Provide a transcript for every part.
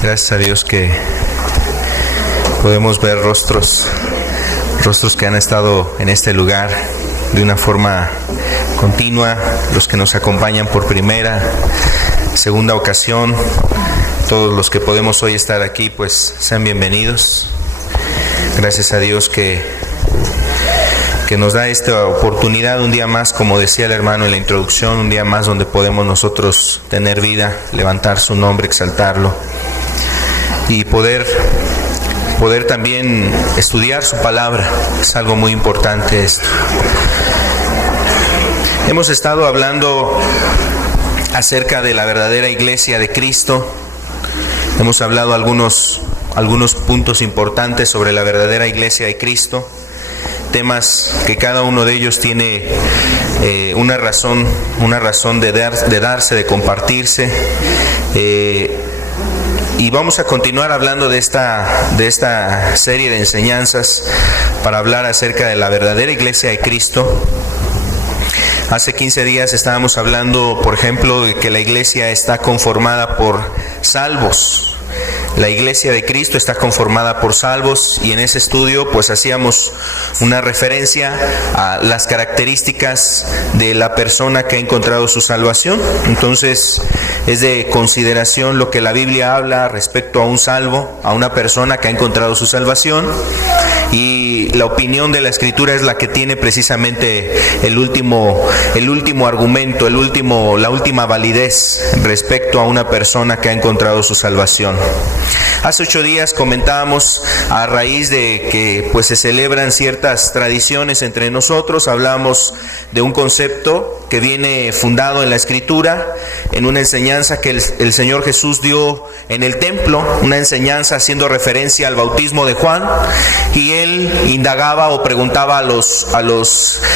Gracias a Dios que podemos ver rostros que han estado en este lugar de una forma continua, los que nos acompañan por primera, segunda ocasión, todos los que podemos hoy estar aquí, pues sean bienvenidos. Gracias a Dios que nos da esta oportunidad un día más, como decía el hermano en la introducción, un día más donde podemos nosotros tener vida, levantar su nombre, exaltarlo y poder también estudiar su palabra. Es algo muy importante esto. Hemos estado hablando acerca de la verdadera iglesia de Cristo. Hemos hablado algunos puntos importantes sobre la verdadera iglesia de Cristo. Temas que cada uno de ellos tiene una razón de darse, de compartirse. Y vamos a continuar hablando de esta serie de enseñanzas para hablar acerca de la verdadera iglesia de Cristo. Hace 15 días estábamos hablando, por ejemplo, de que la iglesia está conformada por salvos. La iglesia de Cristo está conformada por salvos, y en ese estudio pues hacíamos una referencia a las características de la persona que ha encontrado su salvación. Entonces es de consideración lo que la Biblia habla respecto a un salvo, a una persona que ha encontrado su salvación, y la opinión de la Escritura es la que tiene precisamente el último argumento, la última validez respecto a una persona que ha encontrado su salvación. Hace 8 días comentábamos, a raíz de que pues se celebran ciertas tradiciones entre nosotros, hablamos de un concepto que viene fundado en la Escritura, en una enseñanza que el Señor Jesús dio en el templo, una enseñanza haciendo referencia al bautismo de Juan, y él indagaba o preguntaba a los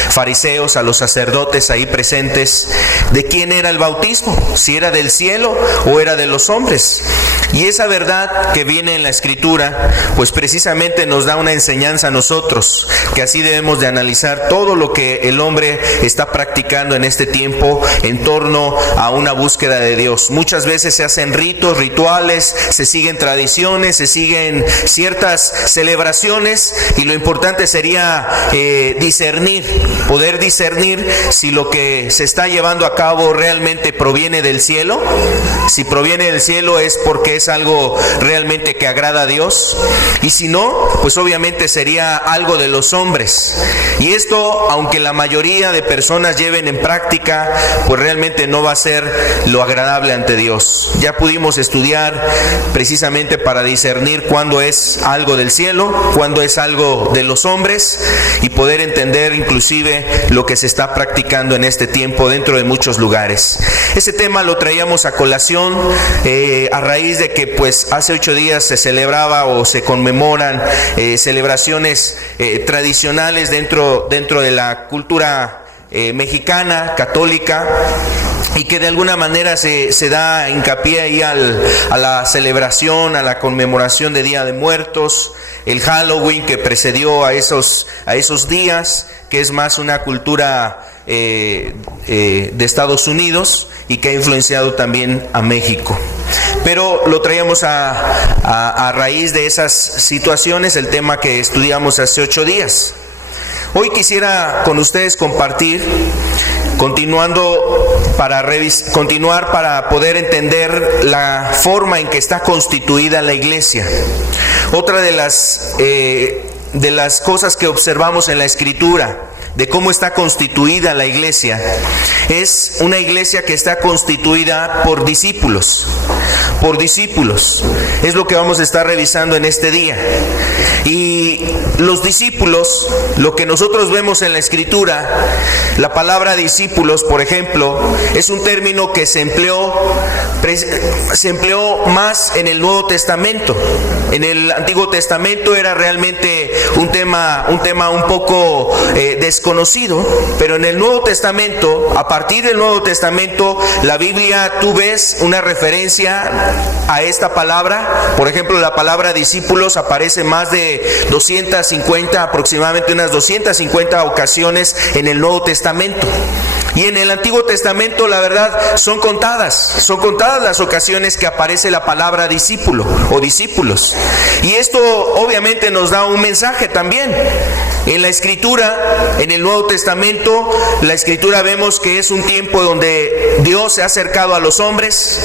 fariseos, a los sacerdotes ahí presentes, de quién era el bautismo, si era del cielo o era de los hombres. Y esa verdad que viene en la Escritura, pues precisamente nos da una enseñanza a nosotros, que así debemos de analizar todo lo que el hombre está practicando en este tiempo en torno a una búsqueda de Dios. Muchas veces se hacen ritos, rituales, se siguen tradiciones, se siguen ciertas celebraciones, y lo importante sería poder discernir si lo que se está llevando a cabo realmente proviene del cielo. Si proviene del cielo es porque es algo realmente que agrada a Dios, y si no, pues obviamente sería algo de los hombres. Y esto, aunque la mayoría de personas lleven en práctica, pues realmente no va a ser lo agradable ante Dios. Ya pudimos estudiar precisamente para discernir cuándo es algo del cielo, cuándo es algo de los hombres, y poder entender inclusive lo que se está practicando en este tiempo dentro de muchos lugares. Ese tema lo traíamos a colación a raíz de que pues hace 8 días se celebraba o se conmemoran celebraciones tradicionales dentro de la cultura mexicana, católica, y que de alguna manera se da hincapié ahí a la celebración, a la conmemoración de Día de Muertos, el Halloween que precedió a esos días, que es más una cultura de Estados Unidos y que ha influenciado también a México. Pero lo traíamos a raíz de esas situaciones, el tema que estudiamos hace 8 días. Hoy quisiera con ustedes compartir, continuar para poder entender la forma en que está constituida la iglesia. Otra de las cosas que observamos en la Escritura de cómo está constituida la iglesia es una iglesia que está constituida por discípulos. Es lo que vamos a estar revisando en este día. Y los discípulos, lo que nosotros vemos en la Escritura, la palabra discípulos, por ejemplo, es un término que se empleó más en el Nuevo Testamento. En el Antiguo Testamento era realmente un tema un poco desconocido, pero en el Nuevo Testamento, a partir del Nuevo Testamento, la Biblia, tú ves una referencia a esta palabra. Por ejemplo, la palabra discípulos aparece más de 250, aproximadamente unas 250 ocasiones en el Nuevo Testamento. Y en el Antiguo Testamento, la verdad, son contadas las ocasiones que aparece la palabra discípulo o discípulos. Y esto obviamente nos da un mensaje también. En la Escritura, en el Nuevo Testamento, la Escritura vemos que es un tiempo donde Dios se ha acercado a los hombres,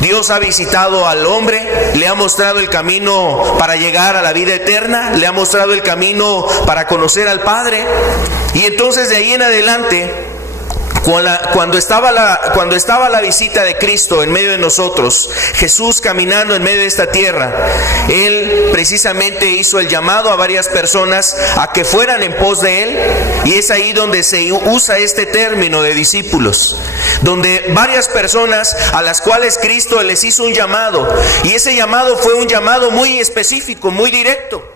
Dios ha visitado al hombre, le ha mostrado el camino para llegar a la vida eterna, le ha mostrado el camino para conocer al Padre. Y entonces de ahí en adelante, cuando estaba la visita de Cristo en medio de nosotros, Jesús caminando en medio de esta tierra, Él precisamente hizo el llamado a varias personas a que fueran en pos de Él, y es ahí donde se usa este término de discípulos, donde varias personas a las cuales Cristo les hizo un llamado, y ese llamado fue un llamado muy específico, muy directo.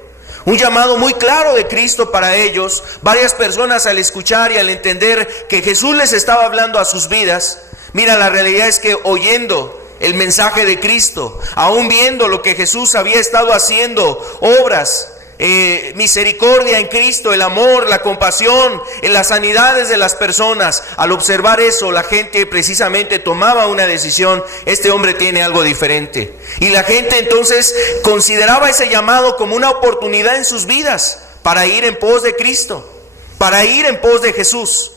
Un llamado muy claro de Cristo para ellos. Varias personas al escuchar y al entender que Jesús les estaba hablando a sus vidas, mira, la realidad es que oyendo el mensaje de Cristo, aún viendo lo que Jesús había estado haciendo, obras, misericordia en Cristo, el amor, la compasión, en las sanidades de las personas, al observar eso, la gente precisamente tomaba una decisión: este hombre tiene algo diferente. Y la gente entonces consideraba ese llamado como una oportunidad en sus vidas para ir en pos de Cristo, para ir en pos de Jesús.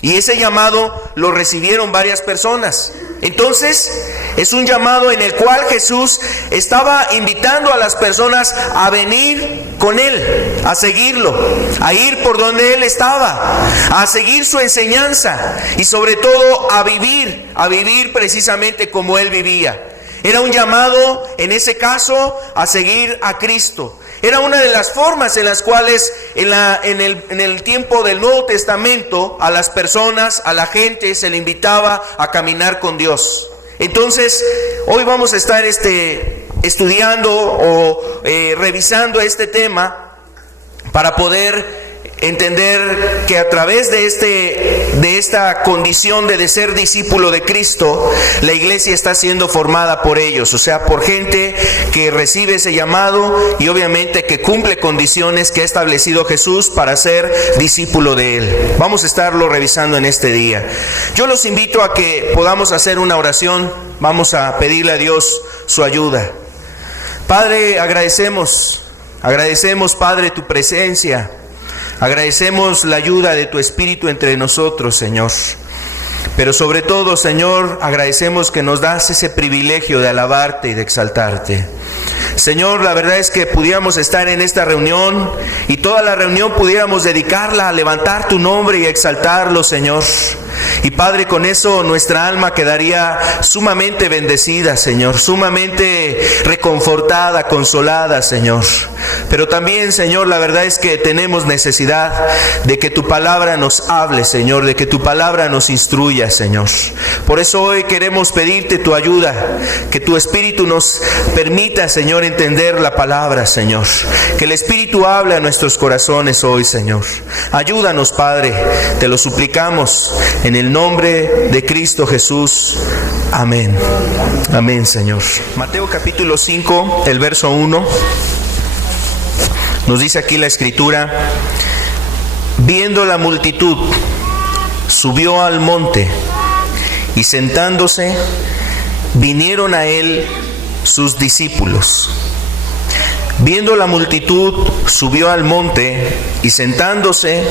Y ese llamado lo recibieron varias personas. Entonces, es un llamado en el cual Jesús estaba invitando a las personas a venir con Él, a seguirlo, a ir por donde Él estaba, a seguir su enseñanza y sobre todo a vivir precisamente como Él vivía. Era un llamado, en ese caso, a seguir a Cristo. Era una de las formas en las cuales en el tiempo del Nuevo Testamento a las personas, a la gente se le invitaba a caminar con Dios. Entonces, hoy vamos a estar estudiando o revisando este tema para poder entender que a través de esta condición de ser discípulo de Cristo, la iglesia está siendo formada por ellos, o sea, por gente que recibe ese llamado y obviamente que cumple condiciones que ha establecido Jesús para ser discípulo de Él. Vamos a estarlo revisando en este día. Yo los invito a que podamos hacer una oración. Vamos a pedirle a Dios su ayuda. Padre, agradecemos, Padre, tu presencia. Agradecemos la ayuda de tu Espíritu entre nosotros, Señor. Pero sobre todo, Señor, agradecemos que nos das ese privilegio de alabarte y de exaltarte. Señor, la verdad es que pudiéramos estar en esta reunión y toda la reunión pudiéramos dedicarla a levantar tu nombre y exaltarlo, Señor. Y Padre, con eso nuestra alma quedaría sumamente bendecida, Señor, sumamente reconfortada, consolada, Señor. Pero también, Señor, la verdad es que tenemos necesidad de que tu palabra nos hable, Señor, de que tu palabra nos instruya, Señor. Por eso hoy queremos pedirte tu ayuda, que tu Espíritu nos permita, Señor, entender la palabra, Señor. Que el Espíritu hable a nuestros corazones hoy, Señor. Ayúdanos, Padre, te lo suplicamos en el nombre de Cristo Jesús. Amén. Amén, Señor. Mateo capítulo 5, el verso 1. Nos dice aquí la Escritura: viendo la multitud, subió al monte, y sentándose, vinieron a él sus discípulos. Viendo la multitud, subió al monte, y sentándose,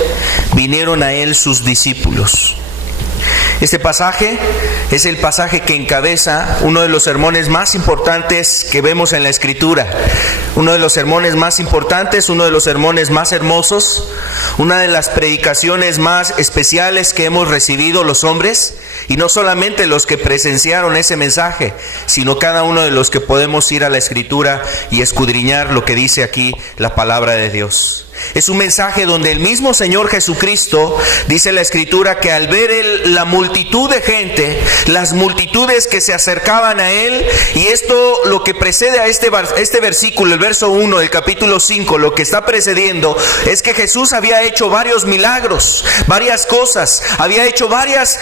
vinieron a él sus discípulos. Este pasaje es el pasaje que encabeza uno de los sermones más importantes que vemos en la Escritura. Uno de los sermones más importantes, uno de los sermones más hermosos, una de las predicaciones más especiales que hemos recibido los hombres, y no solamente los que presenciaron ese mensaje, sino cada uno de los que podemos ir a la Escritura y escudriñar lo que dice aquí la palabra de Dios. Es un mensaje donde el mismo Señor Jesucristo, dice la Escritura, que al ver la multitud de gente, las multitudes que se acercaban a Él, y esto lo que precede a este versículo, el verso 1 del capítulo 5, lo que está precediendo es que Jesús había hecho varios milagros, varias cosas, había hecho varias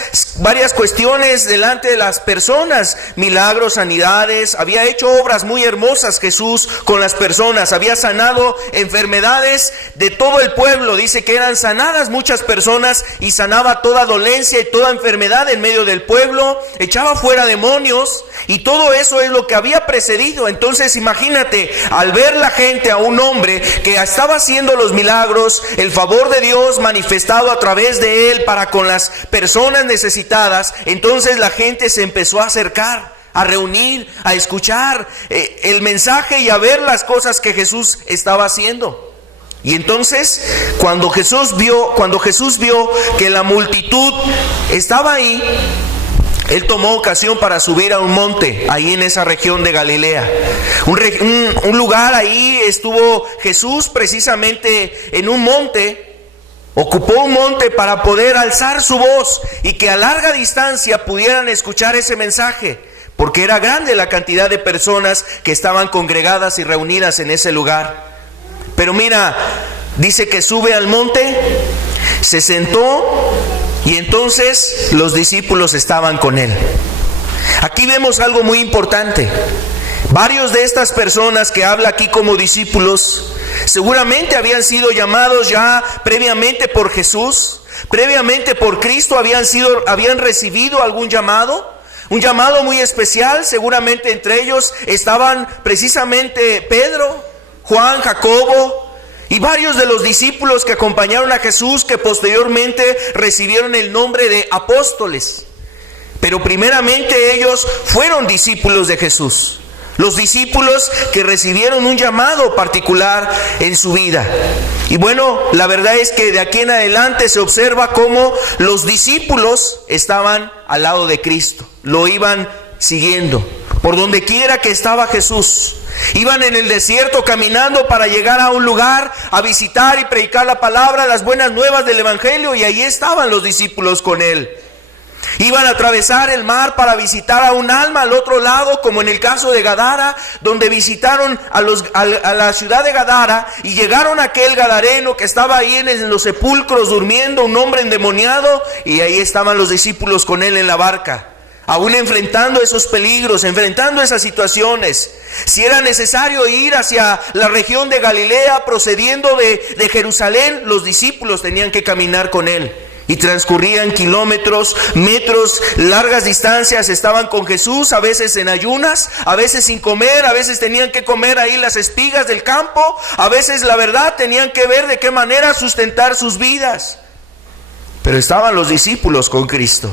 cuestiones delante de las personas, milagros, sanidades, había hecho obras muy hermosas Jesús con las personas, había sanado enfermedades de todo el pueblo. Dice que eran sanadas muchas personas y sanaba toda dolencia y toda enfermedad en medio del pueblo. Echaba fuera demonios y todo eso es lo que había precedido. Entonces imagínate, al ver la gente a un hombre que estaba haciendo los milagros, el favor de Dios manifestado a través de él para con las personas necesitadas, entonces la gente se empezó a acercar, a reunir, a escuchar el mensaje y a ver las cosas que Jesús estaba haciendo. Y entonces cuando Jesús vio que la multitud estaba ahí, Él tomó ocasión para subir a un monte, ahí en esa región de Galilea. Un lugar ahí estuvo Jesús precisamente en un monte. Ocupó un monte para poder alzar su voz y que a larga distancia pudieran escuchar ese mensaje, porque era grande la cantidad de personas que estaban congregadas y reunidas en ese lugar. Pero mira, dice que sube al monte, se sentó y entonces los discípulos estaban con él. Aquí vemos algo muy importante. Varios de estas personas que habla aquí como discípulos seguramente habían sido llamados ya previamente por Jesús, previamente por Cristo, habían recibido algún llamado, un llamado muy especial. Seguramente entre ellos estaban precisamente Pedro, Juan, Jacobo y varios de los discípulos que acompañaron a Jesús, que posteriormente recibieron el nombre de apóstoles. Pero primeramente ellos fueron discípulos de Jesús. Los discípulos que recibieron un llamado particular en su vida. Y bueno, la verdad es que de aquí en adelante se observa cómo los discípulos estaban al lado de Cristo. Lo iban siguiendo. Por donde quiera que estaba Jesús. Iban en el desierto caminando para llegar a un lugar, a visitar y predicar la palabra, las buenas nuevas del Evangelio. Y ahí estaban los discípulos con él. Iban a atravesar el mar para visitar a un alma al otro lado, como en el caso de Gadara, donde visitaron a la ciudad de Gadara y llegaron a aquel gadareno que estaba ahí en los sepulcros durmiendo, un hombre endemoniado, y ahí estaban los discípulos con él en la barca, aún enfrentando esos peligros, enfrentando esas situaciones. Si era necesario ir hacia la región de Galilea, procediendo de Jerusalén, los discípulos tenían que caminar con él. Y transcurrían kilómetros, metros, largas distancias, estaban con Jesús, a veces en ayunas, a veces sin comer, a veces tenían que comer ahí las espigas del campo, a veces la verdad tenían que ver de qué manera sustentar sus vidas. Pero estaban los discípulos con Cristo,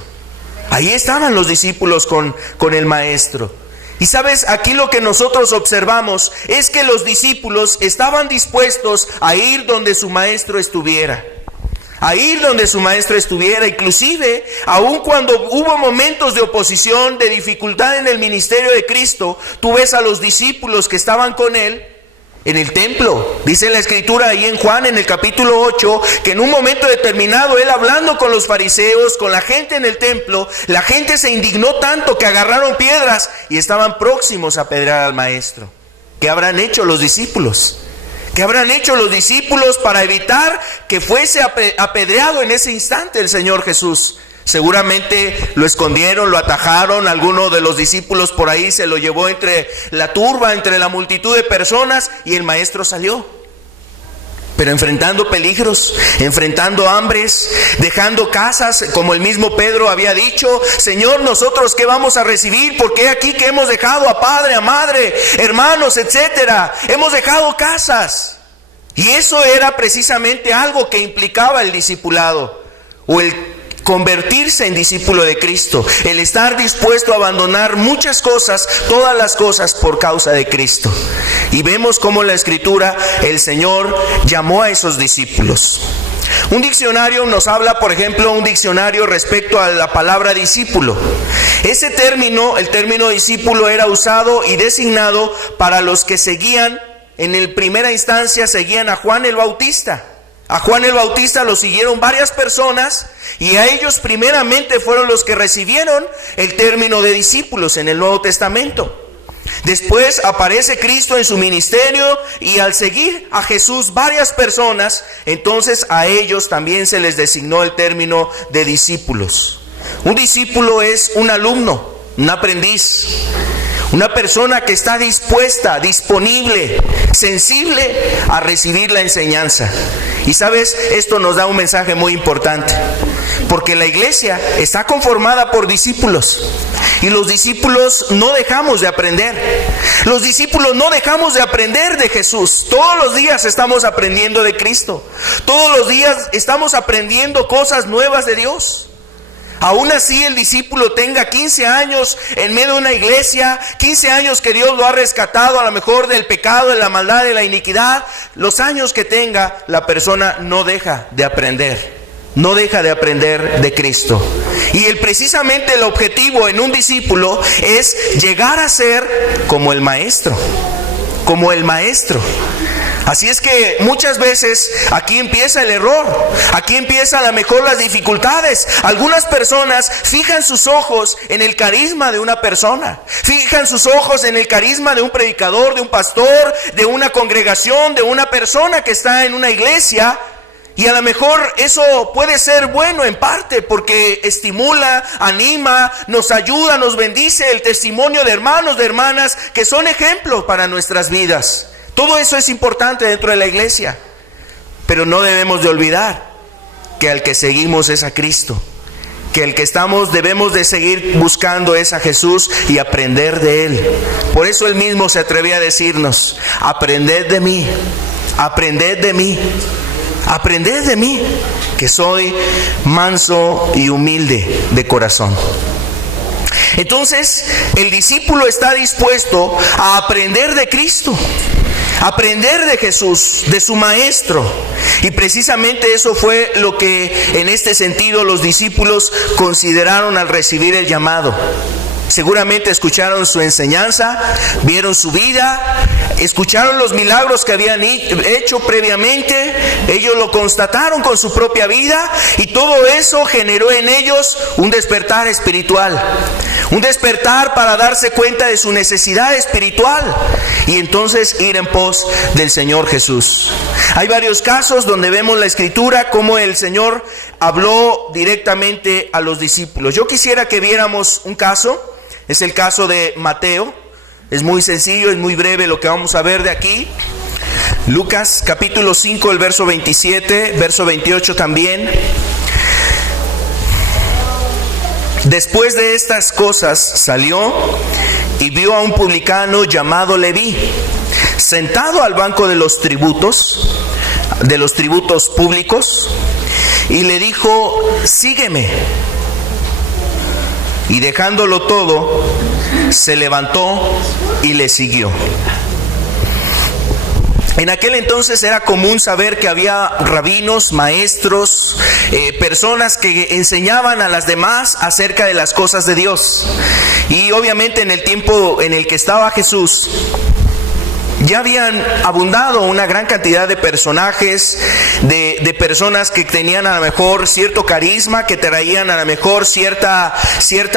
ahí estaban los discípulos con el Maestro. Y sabes, aquí lo que nosotros observamos es que los discípulos estaban dispuestos a ir donde su Maestro estuviera. A ir donde su Maestro estuviera, inclusive, aun cuando hubo momentos de oposición, de dificultad en el ministerio de Cristo, tú ves a los discípulos que estaban con él en el templo. Dice la Escritura ahí en Juan, en el capítulo 8, que en un momento determinado, él hablando con los fariseos, con la gente en el templo, la gente se indignó tanto que agarraron piedras y estaban próximos a apedrear al Maestro. ¿Qué habrán hecho los discípulos? ¿Qué habrán hecho los discípulos para evitar que fuese apedreado en ese instante el Señor Jesús? Seguramente lo escondieron, lo atajaron, alguno de los discípulos por ahí se lo llevó entre la turba, entre la multitud de personas, y el Maestro salió. Pero enfrentando peligros, enfrentando hambres, dejando casas, como el mismo Pedro había dicho: Señor, ¿nosotros qué vamos a recibir? Porque aquí que hemos dejado a padre, a madre, hermanos, etcétera. Hemos dejado casas. Y eso era precisamente algo que implicaba el discipulado, o el convertirse en discípulo de Cristo, el estar dispuesto a abandonar muchas cosas, todas las cosas por causa de Cristo. Y vemos cómo en la Escritura el Señor llamó a esos discípulos. Un diccionario nos habla, por ejemplo, un diccionario respecto a la palabra discípulo. Ese término, el término discípulo, era usado y designado para los que seguían, en primera instancia seguían a Juan el Bautista. A Juan el Bautista lo siguieron varias personas y a ellos primeramente fueron los que recibieron el término de discípulos en el Nuevo Testamento. Después aparece Cristo en su ministerio y al seguir a Jesús varias personas, entonces a ellos también se les designó el término de discípulos. Un discípulo es un alumno, un aprendiz. Una persona que está dispuesta, disponible, sensible a recibir la enseñanza. Y sabes, esto nos da un mensaje muy importante, porque la iglesia está conformada por discípulos. Y los discípulos no dejamos de aprender. Los discípulos no dejamos de aprender de Jesús. Todos los días estamos aprendiendo de Cristo. Todos los días estamos aprendiendo cosas nuevas de Dios. Aún así el discípulo tenga 15 años en medio de una iglesia, 15 años que Dios lo ha rescatado a lo mejor del pecado, de la maldad, de la iniquidad, los años que tenga, la persona no deja de aprender. No deja de aprender de Cristo. Y precisamente el objetivo en un discípulo es llegar a ser como el maestro. Como el maestro. Así es que muchas veces aquí empieza el error. Aquí empiezan a lo mejor las dificultades. Algunas personas fijan sus ojos en el carisma de una persona. Fijan sus ojos en el carisma de un predicador, de un pastor, de una congregación, de una persona que está en una iglesia. Y a lo mejor eso puede ser bueno en parte porque estimula, anima, nos ayuda, nos bendice el testimonio de hermanos, de hermanas que son ejemplos para nuestras vidas. Todo eso es importante dentro de la iglesia. Pero no debemos de olvidar que al que seguimos es a Cristo. Que el que debemos de seguir buscando es a Jesús y aprender de Él. Por eso Él mismo se atrevía a decirnos: aprended de mí, aprended de mí. Aprended de mí, que soy manso y humilde de corazón. Entonces, el discípulo está dispuesto a aprender de Cristo, aprender de Jesús, de su maestro. Y precisamente eso fue lo que en este sentido los discípulos consideraron al recibir el llamado. Seguramente escucharon su enseñanza, vieron su vida, escucharon los milagros que habían hecho previamente, ellos lo constataron con su propia vida y todo eso generó en ellos un despertar espiritual, un despertar para darse cuenta de su necesidad espiritual y entonces ir en pos del Señor Jesús. Hay varios casos donde vemos la Escritura como el Señor habló directamente a los discípulos. Yo quisiera que viéramos un caso. Es el caso de Mateo. Es muy sencillo, es muy breve lo que vamos a ver de aquí. Lucas capítulo 5, el verso 27, verso 28 también. Después de estas cosas salió y vio a un publicano llamado Leví, sentado al banco de los tributos públicos, y le dijo: sígueme. Y dejándolo todo, se levantó y le siguió. En aquel entonces era común saber que había rabinos, maestros, personas que enseñaban a las demás acerca de las cosas de Dios. Y obviamente en el tiempo en el que estaba Jesús, ya habían abundado una gran cantidad de personajes, de personas que tenían a lo mejor cierto carisma, que traían a lo mejor cierta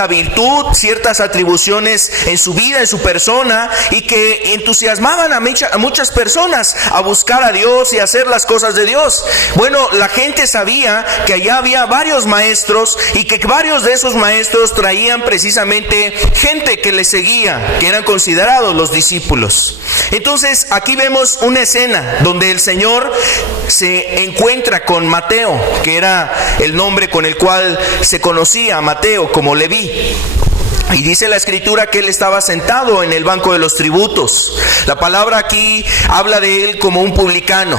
virtud, ciertas atribuciones en su vida, en su persona, y que entusiasmaban a muchas personas a buscar a Dios y a hacer las cosas de Dios. Bueno, la gente sabía que allá había varios maestros y que varios de esos maestros traían precisamente gente que les seguía, que eran considerados los discípulos. Entonces aquí vemos una escena donde el Señor se encuentra con Mateo, que era el nombre con el cual se conocía a Mateo como Leví. Y dice la Escritura que él estaba sentado en el banco de los tributos. La palabra aquí habla de él como un publicano.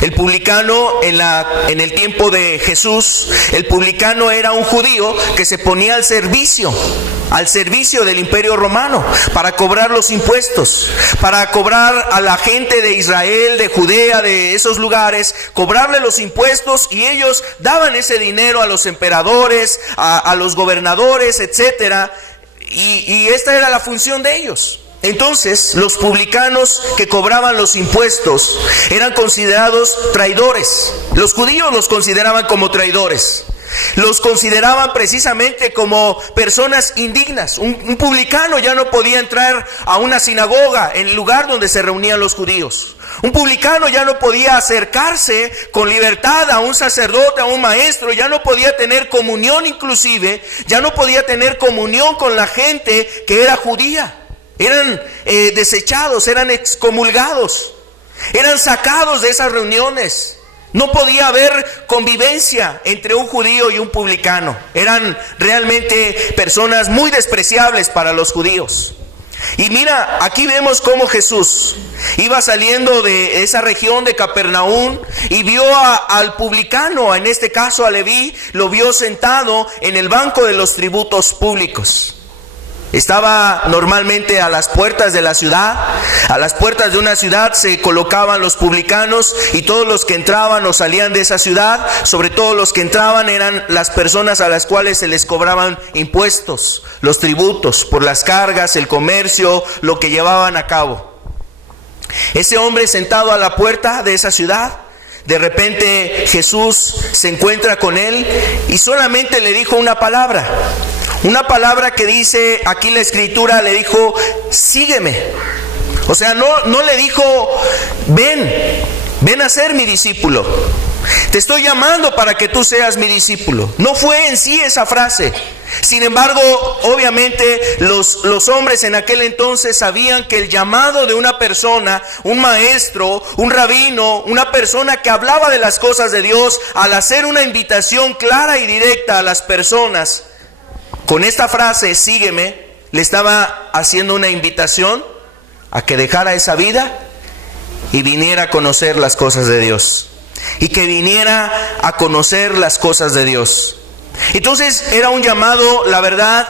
El publicano en el tiempo de Jesús, el publicano era un judío que se ponía al servicio del Imperio Romano para cobrar los impuestos, para cobrar a la gente de Israel, de Judea, de esos lugares, cobrarle los impuestos, y ellos daban ese dinero a los emperadores, a los gobernadores, etcétera. Y esta era la función de ellos. Entonces, los publicanos que cobraban los impuestos eran considerados traidores. Los judíos los consideraban como traidores. Los consideraban precisamente como personas indignas. Un publicano ya no podía entrar a una sinagoga, en el lugar donde se reunían los judíos. Un publicano ya no podía acercarse con libertad a un sacerdote, a un maestro, ya no podía tener comunión inclusive, ya no podía tener comunión con la gente que era judía. eran desechados, eran excomulgados, eran sacados de esas reuniones. No podía haber convivencia entre un judío y un publicano. Eran realmente personas muy despreciables para los judíos. Y mira, aquí vemos cómo Jesús iba saliendo de esa región de Capernaum y vio al publicano, en este caso a Leví, lo vio sentado en el banco de los tributos públicos. Estaba normalmente a las puertas de la ciudad. A las puertas de una ciudad se colocaban los publicanos, y todos los que entraban o salían de esa ciudad, sobre todo los que entraban, eran las personas a las cuales se les cobraban impuestos, los tributos, por las cargas, el comercio, lo que llevaban a cabo. Ese hombre sentado a la puerta de esa ciudad, de repente Jesús se encuentra con él y solamente le dijo una palabra. Una palabra que dice aquí la escritura, le dijo: sígueme. O sea, no le dijo: ven a ser mi discípulo. Te estoy llamando para que tú seas mi discípulo. No fue en sí esa frase. Sin embargo, obviamente los hombres en aquel entonces sabían que el llamado de una persona, un maestro, un rabino, una persona que hablaba de las cosas de Dios, al hacer una invitación clara y directa a las personas, con esta frase, sígueme, le estaba haciendo una invitación a que dejara esa vida y viniera a conocer las cosas de Dios. Y que viniera a conocer las cosas de Dios. Entonces era un llamado, la verdad,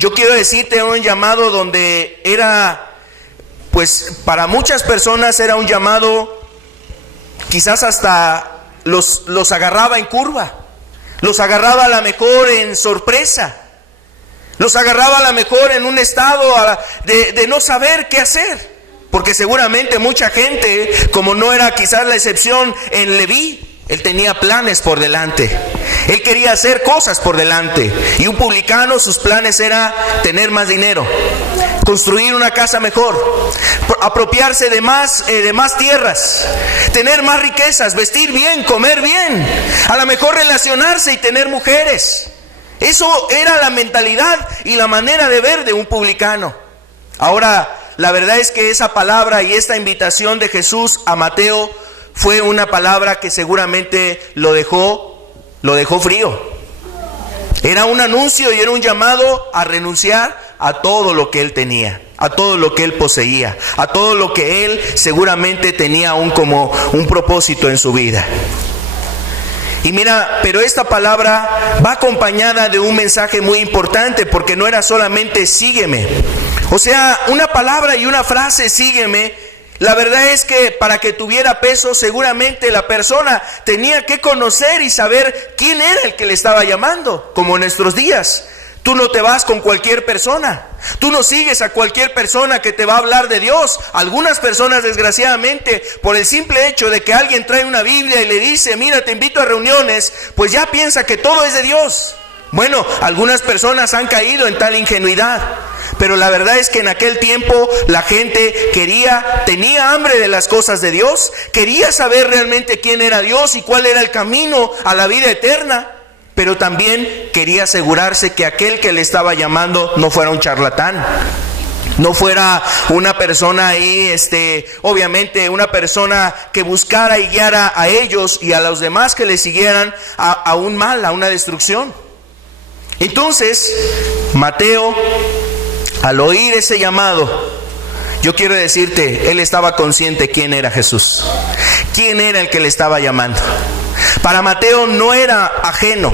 yo quiero decirte, un llamado donde era, pues para muchas personas era un llamado, quizás hasta los agarraba en curva, los agarraba a lo mejor en sorpresa. Los agarraba a lo mejor en un estado de no saber qué hacer. Porque seguramente mucha gente, como no era quizás la excepción en Leví, él tenía planes por delante. Él quería hacer cosas por delante. Y un publicano, sus planes era tener más dinero, construir una casa mejor, apropiarse de más tierras, tener más riquezas, vestir bien, comer bien, a lo mejor relacionarse y tener mujeres. Eso era la mentalidad y la manera de ver de un publicano. Ahora, la verdad es que esa palabra y esta invitación de Jesús a Mateo fue una palabra que seguramente lo dejó frío. Era un anuncio y era un llamado a renunciar a todo lo que él tenía, a todo lo que él poseía, a todo lo que él seguramente tenía aún como un propósito en su vida. Y mira, pero esta palabra va acompañada de un mensaje muy importante, porque no era solamente sígueme. O sea, una palabra y una frase, sígueme, la verdad es que para que tuviera peso, seguramente la persona tenía que conocer y saber quién era el que le estaba llamando, como en nuestros días. Tú no te vas con cualquier persona. Tú no sigues a cualquier persona que te va a hablar de Dios. Algunas personas, desgraciadamente, por el simple hecho de que alguien trae una Biblia y le dice: mira, te invito a reuniones, pues ya piensa que todo es de Dios. Bueno, algunas personas han caído en tal ingenuidad. Pero la verdad es que en aquel tiempo la gente tenía hambre de las cosas de Dios. Quería saber realmente quién era Dios y cuál era el camino a la vida eterna. Pero también quería asegurarse que aquel que le estaba llamando no fuera un charlatán, no fuera una persona ahí, obviamente una persona que buscara y guiara a ellos y a los demás que le siguieran a un mal, a una destrucción. Entonces, Mateo, al oír ese llamado, yo quiero decirte, él estaba consciente quién era Jesús, quién era el que le estaba llamando. Para Mateo no era ajeno.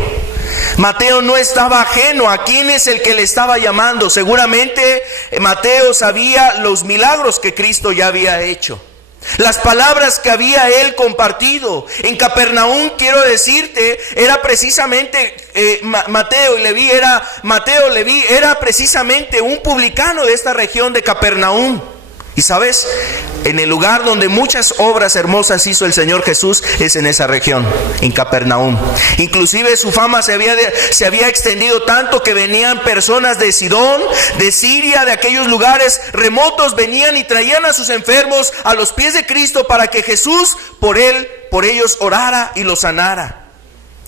Mateo no estaba ajeno a quién es el que le estaba llamando. Seguramente Mateo sabía los milagros que Cristo ya había hecho, las palabras que había él compartido. En Capernaum, quiero decirte, era precisamente Mateo Leví era precisamente un publicano de esta región de Capernaum. Y sabes, en el lugar donde muchas obras hermosas hizo el Señor Jesús es en esa región, en Capernaum. Inclusive su fama se había extendido tanto que venían personas de Sidón, de Siria, de aquellos lugares remotos, venían y traían a sus enfermos a los pies de Cristo para que Jesús por ellos orara y los sanara.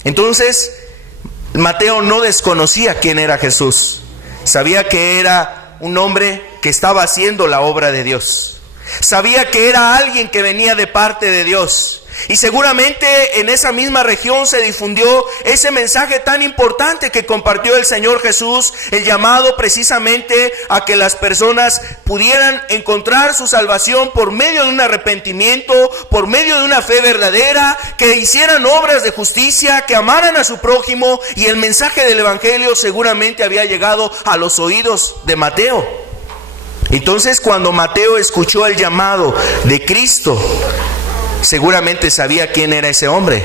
Entonces, Mateo no desconocía quién era Jesús. Sabía que era era un hombre que estaba haciendo la obra de Dios. Sabía que era alguien que venía de parte de Dios. Y seguramente en esa misma región se difundió ese mensaje tan importante que compartió el Señor Jesús, el llamado precisamente a que las personas pudieran encontrar su salvación por medio de un arrepentimiento, por medio de una fe verdadera, que hicieran obras de justicia, que amaran a su prójimo. Y el mensaje del Evangelio seguramente había llegado a los oídos de Mateo. Entonces, cuando Mateo escuchó el llamado de Cristo, seguramente sabía quién era ese hombre.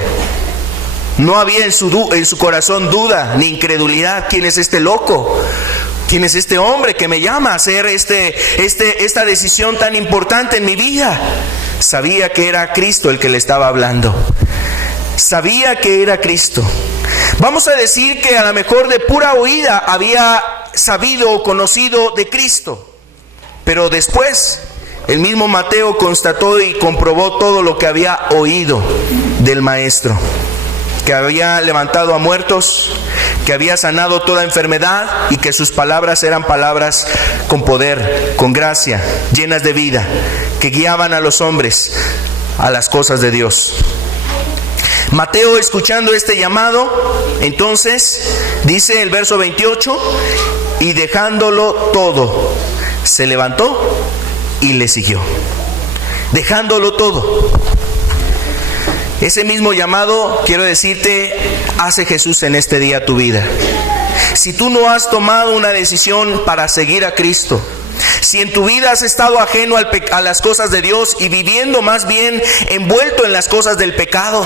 No había en su corazón duda ni incredulidad. ¿Quién es este loco? ¿Quién es este hombre que me llama a hacer esta decisión tan importante en mi vida? Sabía que era Cristo el que le estaba hablando. Sabía que era Cristo. Vamos a decir que a lo mejor de pura oída había sabido o conocido de Cristo. Pero después el mismo Mateo constató y comprobó todo lo que había oído del Maestro, que había levantado a muertos, que había sanado toda enfermedad y que sus palabras eran palabras con poder, con gracia, llenas de vida, que guiaban a los hombres a las cosas de Dios. Mateo, escuchando este llamado, entonces dice el verso 28, y dejándolo todo, se levantó y le siguió. Dejándolo todo. Ese mismo llamado, quiero decirte, hace Jesús en este día tu vida. Si tú no has tomado una decisión para seguir a Cristo, si en tu vida has estado ajeno a las cosas de Dios y viviendo más bien envuelto en las cosas del pecado,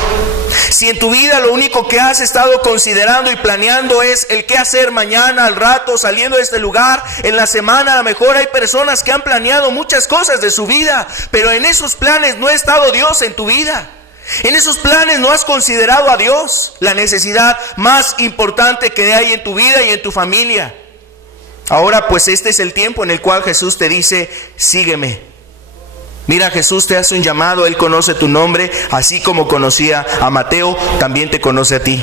si en tu vida lo único que has estado considerando y planeando es el qué hacer mañana, al rato, saliendo de este lugar, en la semana, a lo mejor hay personas que han planeado muchas cosas de su vida, pero en esos planes no ha estado Dios en tu vida. En esos planes no has considerado a Dios, la necesidad más importante que hay en tu vida y en tu familia. Ahora pues este es el tiempo en el cual Jesús te dice, sígueme. Mira, Jesús te hace un llamado, Él conoce tu nombre, así como conocía a Mateo, también te conoce a ti.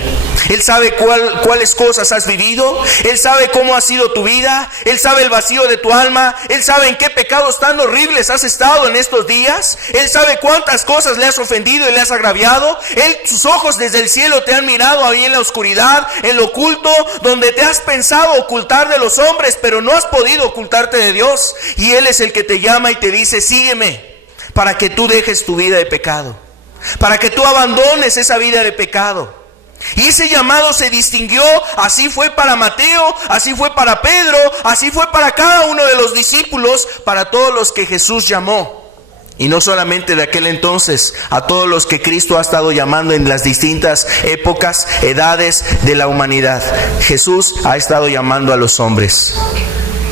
Él sabe cuáles cosas has vivido, Él sabe cómo ha sido tu vida, Él sabe el vacío de tu alma, Él sabe en qué pecados tan horribles has estado en estos días, Él sabe cuántas cosas le has ofendido y le has agraviado. Sus ojos desde el cielo te han mirado ahí en la oscuridad, en lo oculto, donde te has pensado ocultar de los hombres, pero no has podido ocultarte de Dios. Y Él es el que te llama y te dice, sígueme. Para que tú dejes tu vida de pecado, para que tú abandones esa vida de pecado. Y ese llamado se distinguió, así fue para Mateo, así fue para Pedro, así fue para cada uno de los discípulos, para todos los que Jesús llamó. Y no solamente de aquel entonces, a todos los que Cristo ha estado llamando en las distintas épocas, edades de la humanidad. Jesús ha estado llamando a los hombres.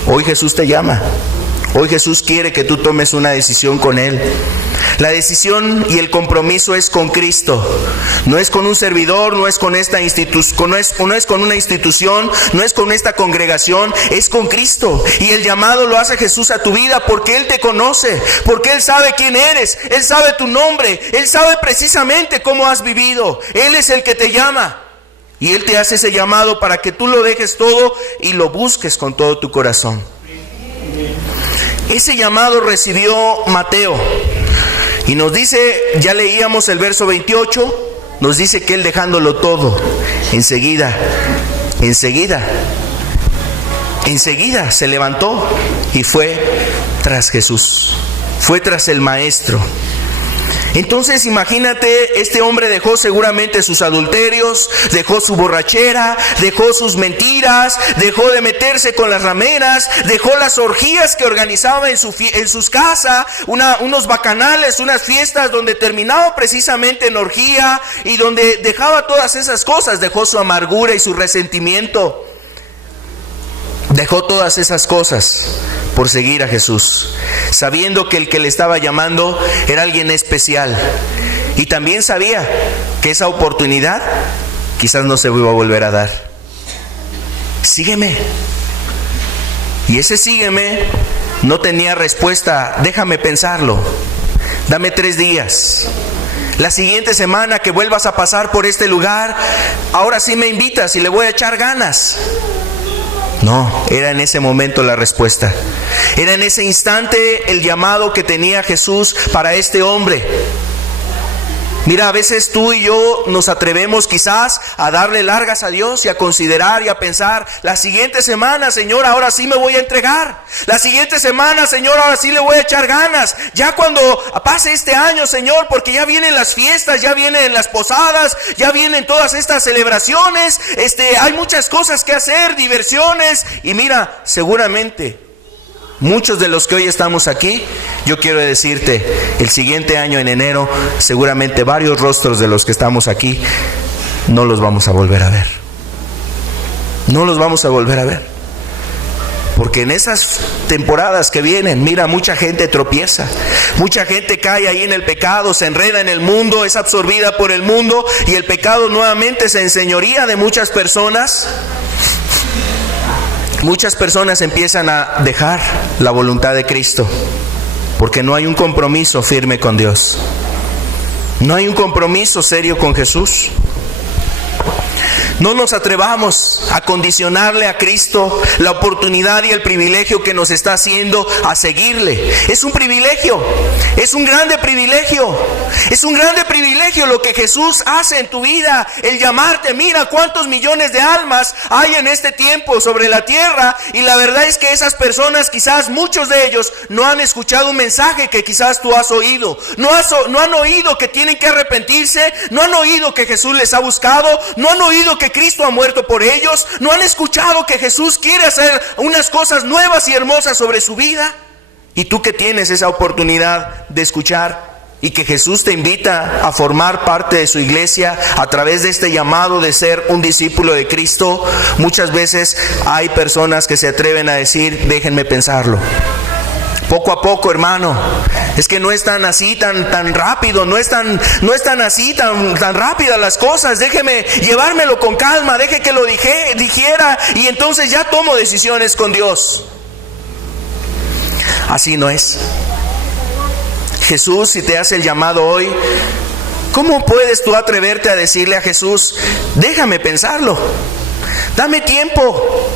Hoy Jesús te llama. Hoy Jesús quiere que tú tomes una decisión con Él. La decisión y el compromiso es con Cristo. No es con un servidor, no es con esta institución, no es con una institución, no es con esta congregación, es con Cristo. Y el llamado lo hace Jesús a tu vida porque Él te conoce, porque Él sabe quién eres, Él sabe tu nombre, Él sabe precisamente cómo has vivido. Él es el que te llama. Y Él te hace ese llamado para que tú lo dejes todo y lo busques con todo tu corazón. Ese llamado recibió Mateo. Y nos dice, ya leíamos el verso 28, nos dice que él dejándolo todo, enseguida se levantó y fue tras Jesús, fue tras el Maestro. Entonces imagínate, este hombre dejó seguramente sus adulterios, dejó su borrachera, dejó sus mentiras, dejó de meterse con las rameras, dejó las orgías que organizaba en sus casas, unos bacanales, unas fiestas donde terminaba precisamente en orgía y donde dejaba todas esas cosas, dejó su amargura y su resentimiento. Dejó todas esas cosas por seguir a Jesús, sabiendo que el que le estaba llamando era alguien especial. Y también sabía que esa oportunidad quizás no se iba a volver a dar. Sígueme. Y ese sígueme no tenía respuesta, déjame pensarlo, dame 3 días. La siguiente semana que vuelvas a pasar por este lugar, ahora sí me invitas y le voy a echar ganas. No, era en ese momento la respuesta. Era en ese instante el llamado que tenía Jesús para este hombre. Mira, a veces tú y yo nos atrevemos quizás a darle largas a Dios y a considerar y a pensar: la siguiente semana, Señor, ahora sí me voy a entregar. La siguiente semana, Señor, ahora sí le voy a echar ganas. Ya cuando pase este año, Señor, porque ya vienen las fiestas, ya vienen las posadas, ya vienen todas estas celebraciones. Hay muchas cosas que hacer, diversiones. Y mira, seguramente muchos de los que hoy estamos aquí, yo quiero decirte, el siguiente año en enero, seguramente varios rostros de los que estamos aquí no los vamos a volver a ver. No los vamos a volver a ver. Porque en esas temporadas que vienen, mira, mucha gente tropieza, mucha gente cae ahí en el pecado, se enreda en el mundo, es absorbida por el mundo, y el pecado nuevamente se enseñoría de muchas personas. Muchas personas empiezan a dejar la voluntad de Cristo porque no hay un compromiso firme con Dios. No hay un compromiso serio con Jesús. No nos atrevamos a condicionarle a Cristo la oportunidad y el privilegio que nos está haciendo a seguirle. Es un privilegio, es un grande privilegio. Es un grande privilegio lo que Jesús hace en tu vida, el llamarte. Mira cuántos millones de almas hay en este tiempo sobre la tierra, y la verdad es que esas personas, quizás muchos de ellos, no han escuchado un mensaje que quizás tú has oído. No han oído que tienen que arrepentirse, no han oído que Jesús les ha buscado, no han oído que Cristo ha muerto por ellos, no han escuchado que Jesús quiere hacer unas cosas nuevas y hermosas sobre su vida. Y tú que tienes esa oportunidad de escuchar, y que Jesús te invita a formar parte de su iglesia a través de este llamado de ser un discípulo de Cristo, muchas veces hay personas que se atreven a decir: déjenme pensarlo. Poco a poco, hermano. Es que no es tan así, tan rápido, no es tan así, tan rápidas las cosas. Déjeme llevármelo con calma, deje que lo dijera, y entonces ya tomo decisiones con Dios. Así no es. Jesús, si te hace el llamado hoy, ¿cómo puedes tú atreverte a decirle a Jesús: déjame pensarlo, dame tiempo,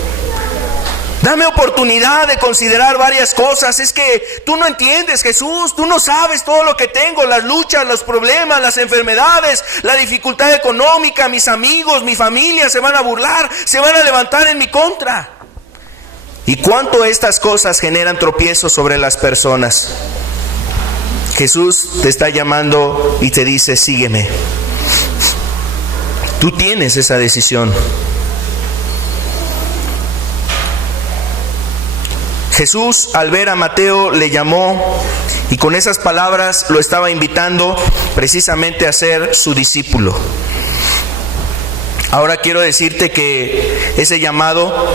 dame oportunidad de considerar varias cosas? Es que tú no entiendes, Jesús, tú no sabes todo lo que tengo, las luchas, los problemas, las enfermedades, la dificultad económica, mis amigos, mi familia se van a burlar, se van a levantar en mi contra. ¿Y cuánto estas cosas generan tropiezos sobre las personas? Jesús te está llamando y te dice: sígueme. Tú tienes esa decisión. Jesús, al ver a Mateo, le llamó, y con esas palabras lo estaba invitando precisamente a ser su discípulo. Ahora quiero decirte que ese llamado,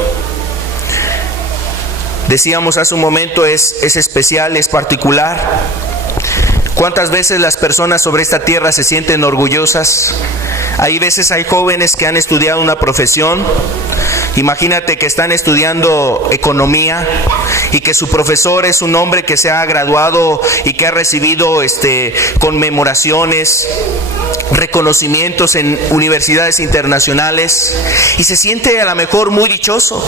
decíamos hace un momento, es especial, es particular. ¿Cuántas veces las personas sobre esta tierra se sienten orgullosas? Hay jóvenes que han estudiado una profesión. Imagínate que están estudiando economía y que su profesor es un hombre que se ha graduado y que ha recibido conmemoraciones, reconocimientos en universidades internacionales, y se siente a lo mejor muy dichoso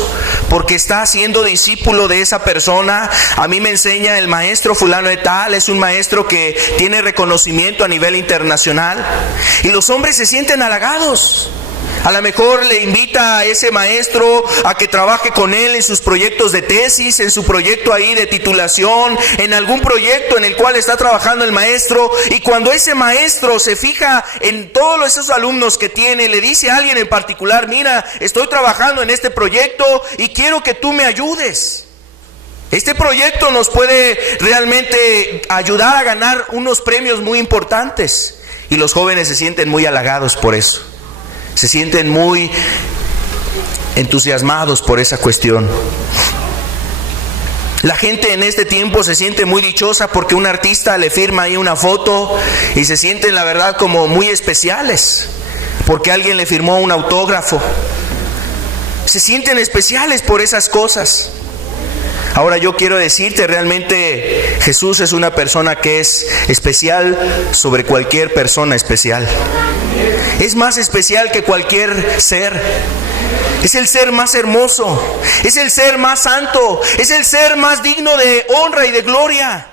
porque está siendo discípulo de esa persona. A mí me enseña el maestro fulano de tal, es un maestro que tiene reconocimiento a nivel internacional, y los hombres se sienten halagados. A lo mejor le invita a ese maestro a que trabaje con él en sus proyectos de tesis, en su proyecto ahí de titulación, en algún proyecto en el cual está trabajando el maestro. Y cuando ese maestro se fija en todos esos alumnos que tiene, le dice a alguien en particular: mira, estoy trabajando en este proyecto y quiero que tú me ayudes. Este proyecto nos puede realmente ayudar a ganar unos premios muy importantes. Y los jóvenes se sienten muy halagados por eso. Se sienten muy entusiasmados por esa cuestión. La gente en este tiempo se siente muy dichosa porque un artista le firma ahí una foto, y se sienten, la verdad, como muy especiales porque alguien le firmó un autógrafo. Se sienten especiales por esas cosas. Ahora yo quiero decirte, realmente Jesús es una persona que es especial sobre cualquier persona especial. Es más especial que cualquier ser. Es el ser más hermoso, es el ser más santo, es el ser más digno de honra y de gloria.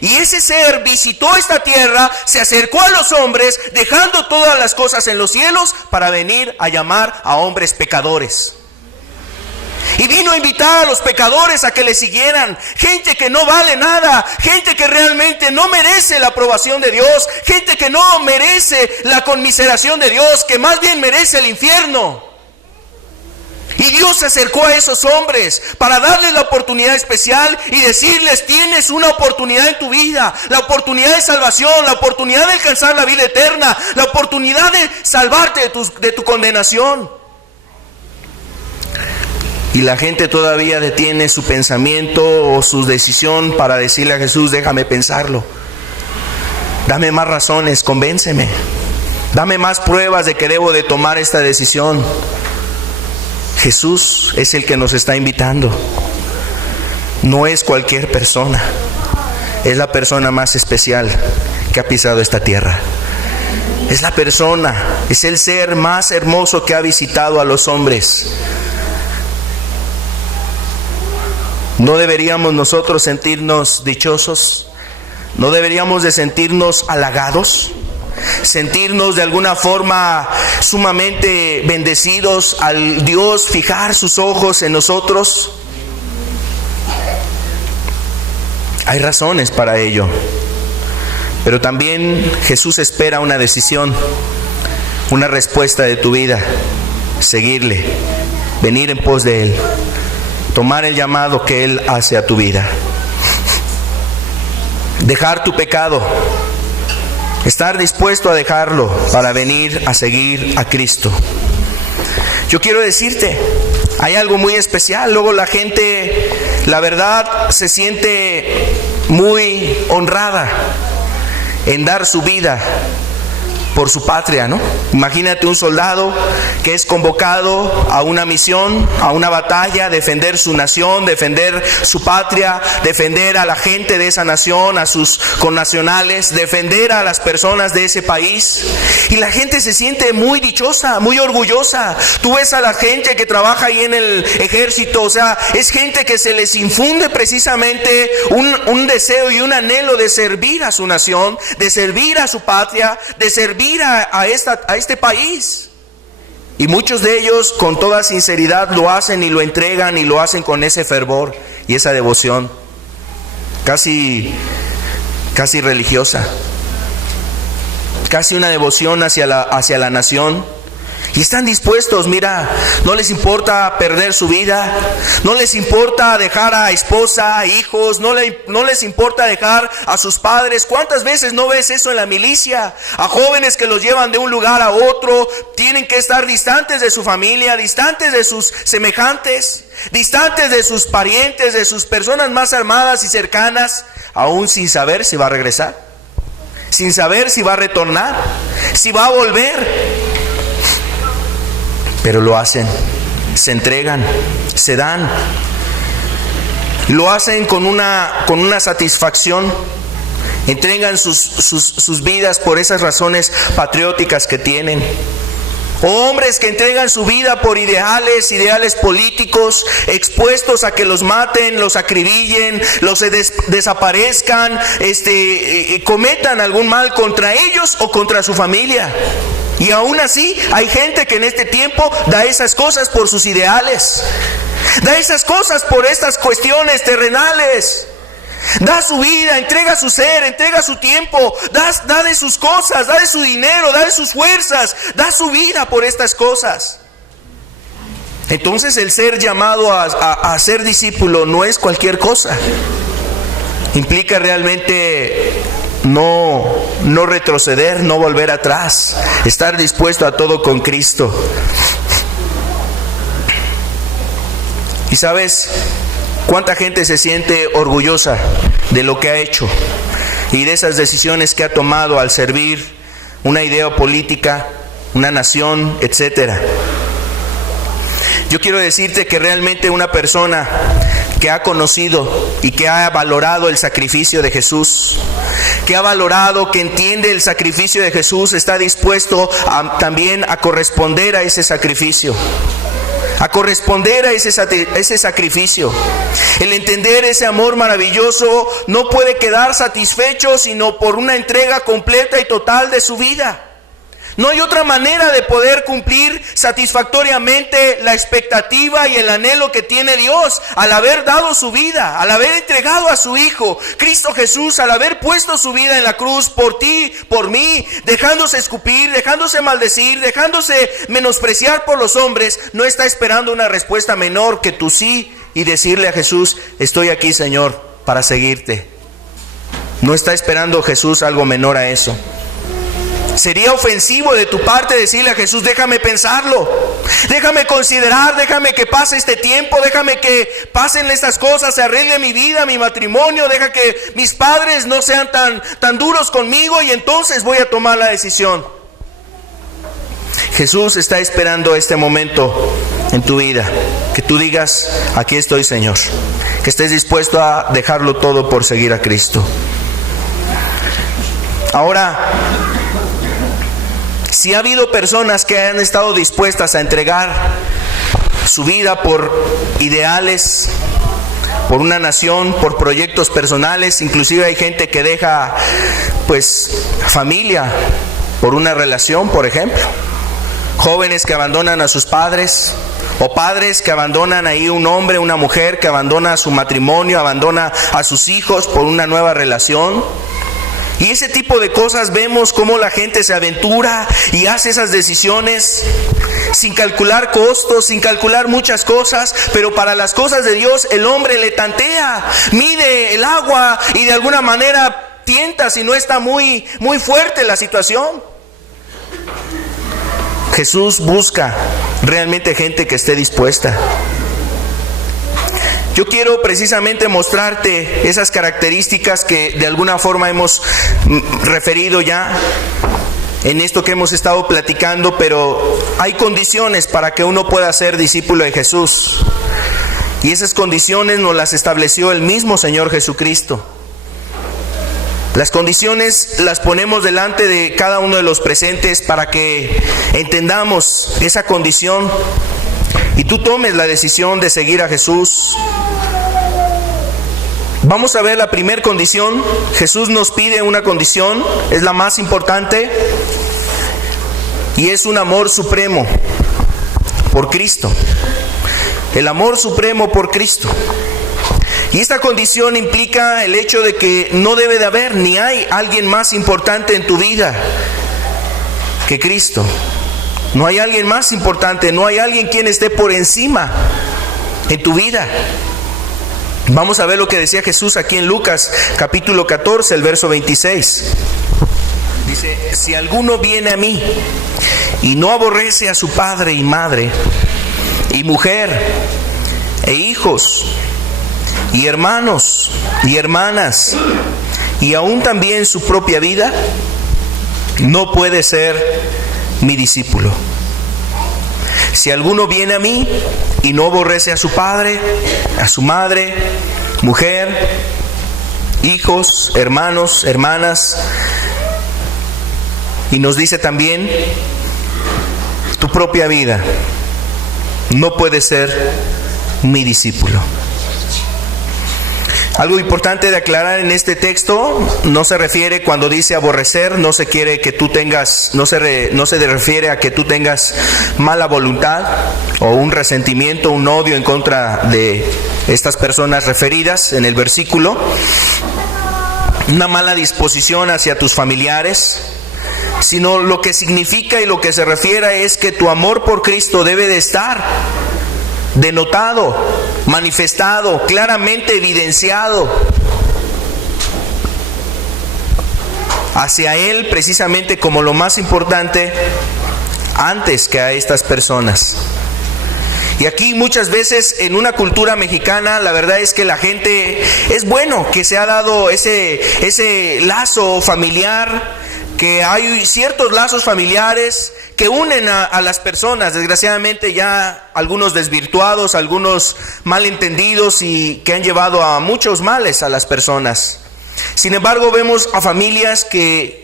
Y ese ser visitó esta tierra, se acercó a los hombres, dejando todas las cosas en los cielos para venir a llamar a hombres pecadores. Y vino a invitar a los pecadores a que le siguieran. Gente que no vale nada, gente que realmente no merece la aprobación de Dios, gente que no merece la conmiseración de Dios, que más bien merece el infierno. Y Dios se acercó a esos hombres para darles la oportunidad especial y decirles: tienes una oportunidad en tu vida, la oportunidad de salvación, la oportunidad de alcanzar la vida eterna, la oportunidad de salvarte de tu condenación. Y la gente todavía detiene su pensamiento o su decisión para decirle a Jesús: déjame pensarlo, dame más razones, convénceme, dame más pruebas de que debo de tomar esta decisión. Jesús es el que nos está invitando. No es cualquier persona, es la persona más especial que ha pisado esta tierra. Es la persona, es el ser más hermoso que ha visitado a los hombres. ¿No deberíamos nosotros sentirnos dichosos? ¿No deberíamos de sentirnos halagados? Sentirnos de alguna forma sumamente bendecidos al Dios fijar sus ojos en nosotros. Hay razones para ello, pero también Jesús espera una decisión, una respuesta de tu vida: seguirle, venir en pos de Él, tomar el llamado que Él hace a tu vida, dejar tu pecado, estar dispuesto a dejarlo para venir a seguir a Cristo. Yo quiero decirte, hay algo muy especial. Luego la gente, la verdad, se siente muy honrada en dar su vida por su patria, ¿no? Imagínate un soldado que es convocado a una misión, a una batalla, defender su nación, defender su patria, defender a la gente de esa nación, a sus connacionales, defender a las personas de ese país. Y la gente se siente muy dichosa, muy orgullosa. Tú ves a la gente que trabaja ahí en el ejército, o sea, es gente que se les infunde precisamente un deseo y un anhelo de servir a su nación, de servir a su patria, de servir a este país. Y muchos de ellos con toda sinceridad lo hacen y lo entregan y lo hacen con ese fervor y esa devoción casi religiosa, casi una devoción hacia la nación. Y están dispuestos, mira, no les importa perder su vida, no les importa dejar a esposa, a hijos, no les importa dejar a sus padres. ¿Cuántas veces no ves eso en la milicia? A jóvenes que los llevan de un lugar a otro, tienen que estar distantes de su familia, distantes de sus semejantes, distantes de sus parientes, de sus personas más armadas y cercanas, aún sin saber si va a regresar, sin saber si va a retornar, si va a volver. Pero lo hacen, se entregan, se dan. Lo hacen con una satisfacción. Entregan sus vidas por esas razones patrióticas que tienen. O hombres que entregan su vida por ideales políticos, expuestos a que los maten, los acribillen, los desaparezcan, cometan algún mal contra ellos o contra su familia. Y aún así hay gente que en este tiempo da esas cosas por sus ideales, da esas cosas por estas cuestiones terrenales. Da su vida, entrega su ser, entrega su tiempo, da de sus cosas, da de su dinero, da de sus fuerzas, da su vida por estas cosas. Entonces el ser llamado a ser discípulo no es cualquier cosa. Implica realmente no retroceder, no volver atrás, estar dispuesto a todo con Cristo. Y sabes, ¿cuánta gente se siente orgullosa de lo que ha hecho y de esas decisiones que ha tomado al servir una idea política, una nación, etcétera? Yo quiero decirte que realmente una persona que ha conocido y que ha valorado el sacrificio de Jesús, que ha valorado, que entiende el sacrificio de Jesús, está dispuesto también a corresponder a ese sacrificio, a corresponder a ese sacrificio. El entender ese amor maravilloso no puede quedar satisfecho sino por una entrega completa y total de su vida. No hay otra manera de poder cumplir satisfactoriamente la expectativa y el anhelo que tiene Dios al haber dado su vida, al haber entregado a su Hijo, Cristo Jesús, al haber puesto su vida en la cruz por ti, por mí, dejándose escupir, dejándose maldecir, dejándose menospreciar por los hombres. No está esperando una respuesta menor que tu sí y decirle a Jesús: estoy aquí, Señor, para seguirte. No está esperando Jesús algo menor a eso. Sería ofensivo de tu parte decirle a Jesús: déjame pensarlo, déjame considerar, déjame que pase este tiempo, déjame que pasen estas cosas, se arregle mi vida, mi matrimonio, deja que mis padres no sean tan duros conmigo y entonces voy a tomar la decisión. Jesús está esperando este momento en tu vida, que tú digas: aquí estoy, Señor, que estés dispuesto a dejarlo todo por seguir a Cristo. Ahora, si ha habido personas que han estado dispuestas a entregar su vida por ideales, por una nación, por proyectos personales, inclusive hay gente que deja familia por una relación, por ejemplo, jóvenes que abandonan a sus padres, o padres que abandonan ahí un hombre, una mujer que abandona su matrimonio, abandona a sus hijos por una nueva relación. Y ese tipo de cosas vemos cómo la gente se aventura y hace esas decisiones sin calcular costos, sin calcular muchas cosas, pero para las cosas de Dios el hombre le tantea, mide el agua y de alguna manera tienta si no está muy fuerte la situación. Jesús busca realmente gente que esté dispuesta. Yo quiero precisamente mostrarte esas características que de alguna forma hemos referido ya en esto que hemos estado platicando, pero hay condiciones para que uno pueda ser discípulo de Jesús. Y esas condiciones nos las estableció el mismo Señor Jesucristo. Las condiciones las ponemos delante de cada uno de los presentes para que entendamos esa condición y tú tomes la decisión de seguir a Jesús. Vamos a ver la primera condición. Jesús nos pide una condición, es la más importante, y es un amor supremo por Cristo. El amor supremo por Cristo. Y esta condición implica el hecho de que no debe de haber ni hay alguien más importante en tu vida que Cristo. No hay alguien más importante, no hay alguien quien esté por encima en tu vida. Vamos a ver lo que decía Jesús aquí en Lucas capítulo 14, el verso 26. Dice: si alguno viene a mí y no aborrece a su padre y madre, y mujer, e hijos, y hermanos, y hermanas, y aún también su propia vida, no puede ser mi discípulo. Si alguno viene a mí y no aborrece a su padre, a su madre, mujer, hijos, hermanos, hermanas, y nos dice también tu propia vida, no puede ser mi discípulo. Algo importante de aclarar en este texto, no se refiere cuando dice aborrecer, no se quiere que tú tengas, no se refiere a que tú tengas mala voluntad o un resentimiento, un odio en contra de estas personas referidas en el versículo, una mala disposición hacia tus familiares, sino lo que significa y lo que se refiere es que tu amor por Cristo debe de estar denotado, manifestado, claramente evidenciado hacia Él precisamente como lo más importante antes que a estas personas. Y aquí muchas veces en una cultura mexicana la verdad es que la gente, es bueno que se ha dado ese lazo familiar que hay ciertos lazos familiares que unen a las personas, desgraciadamente ya algunos desvirtuados, algunos malentendidos y que han llevado a muchos males a las personas. Sin embargo, vemos a familias que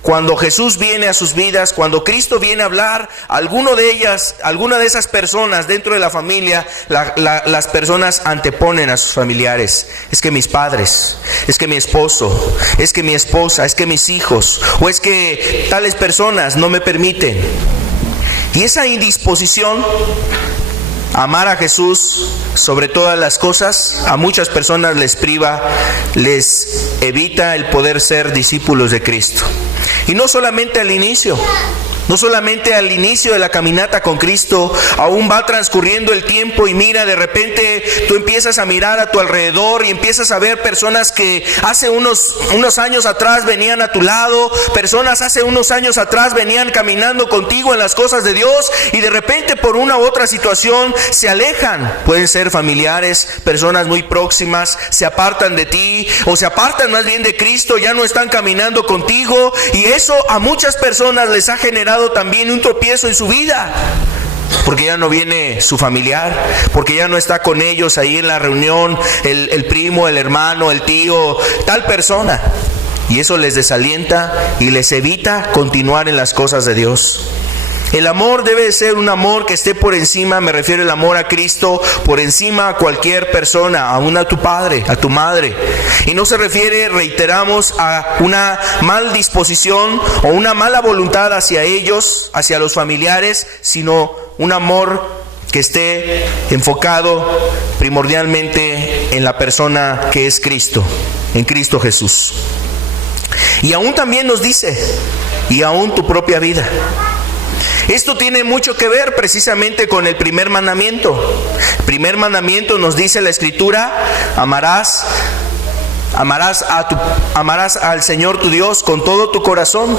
cuando Jesús viene a sus vidas, cuando Cristo viene a hablar, alguna de esas personas dentro de la familia, las personas anteponen a sus familiares. Es que mis padres, es que mi esposo, es que mi esposa, es que mis hijos, o es que tales personas no me permiten. Y esa indisposición a amar a Jesús sobre todas las cosas, a muchas personas les priva, les evita el poder ser discípulos de Cristo. Y no solamente al inicio, no solamente al inicio de la caminata con Cristo, aún va transcurriendo el tiempo y mira, de repente tú empiezas a mirar a tu alrededor y empiezas a ver personas que hace unos años atrás venían a tu lado, personas hace unos años atrás venían caminando contigo en las cosas de Dios y de repente por una u otra situación se alejan. Pueden ser familiares, personas muy próximas, se apartan de ti o se apartan más bien de Cristo, ya no están caminando contigo y eso a muchas personas les ha generado también un tropiezo en su vida, porque ya no viene su familiar, porque ya no está con ellos ahí en la reunión el primo, el hermano, el tío, tal persona, y eso les desalienta y les evita continuar en las cosas de Dios. El amor debe ser un amor que esté por encima, me refiero al amor a Cristo, por encima a cualquier persona, aún a tu padre, a tu madre. Y no se refiere, reiteramos, a una mal disposición o una mala voluntad hacia ellos, hacia los familiares, sino un amor que esté enfocado primordialmente en la persona que es Cristo, en Cristo Jesús. Y aún también nos dice, y aún tu propia vida. Esto tiene mucho que ver precisamente con el primer mandamiento. El primer mandamiento nos dice la Escritura: amarás al Señor tu Dios con todo tu corazón,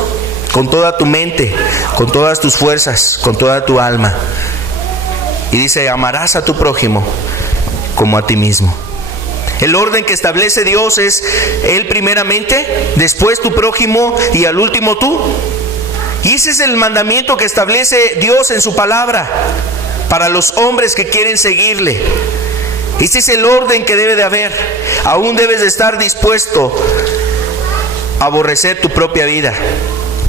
con toda tu mente, con todas tus fuerzas, con toda tu alma. Y dice: amarás a tu prójimo como a ti mismo. El orden que establece Dios es Él primeramente, después tu prójimo y al último tú. Y ese es el mandamiento que establece Dios en su palabra para los hombres que quieren seguirle. Este es el orden que debe de haber. Aún debes de estar dispuesto a aborrecer tu propia vida,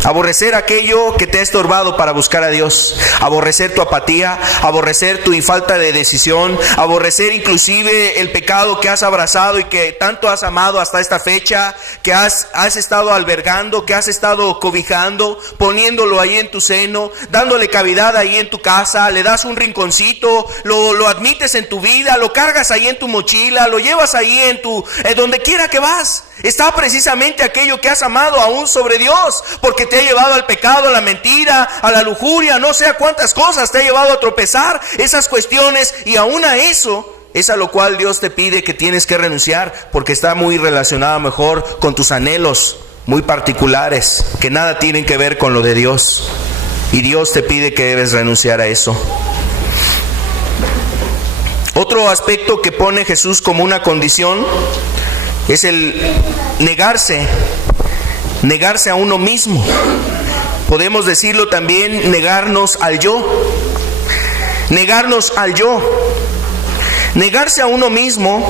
aborrecer aquello que te ha estorbado para buscar a Dios, aborrecer tu apatía, aborrecer tu falta de decisión, aborrecer inclusive el pecado que has abrazado y que tanto has amado hasta esta fecha, que has estado albergando, que has estado cobijando, poniéndolo ahí en tu seno, dándole cavidad ahí en tu casa, le das un rinconcito, lo admites en tu vida, lo cargas ahí en tu mochila, lo llevas ahí donde quiera que vas. Está precisamente aquello que has amado aún sobre Dios, porque te ha llevado al pecado, a la mentira, a la lujuria, no sé a cuántas cosas te ha llevado a tropezar esas cuestiones, y aún a eso es a lo cual Dios te pide que tienes que renunciar, porque está muy relacionado mejor con tus anhelos muy particulares, que nada tienen que ver con lo de Dios, y Dios te pide que debes renunciar a eso. Otro aspecto que pone Jesús como una condición es el negarse a uno mismo. Podemos decirlo también, negarnos al yo. Negarnos al yo. Negarse a uno mismo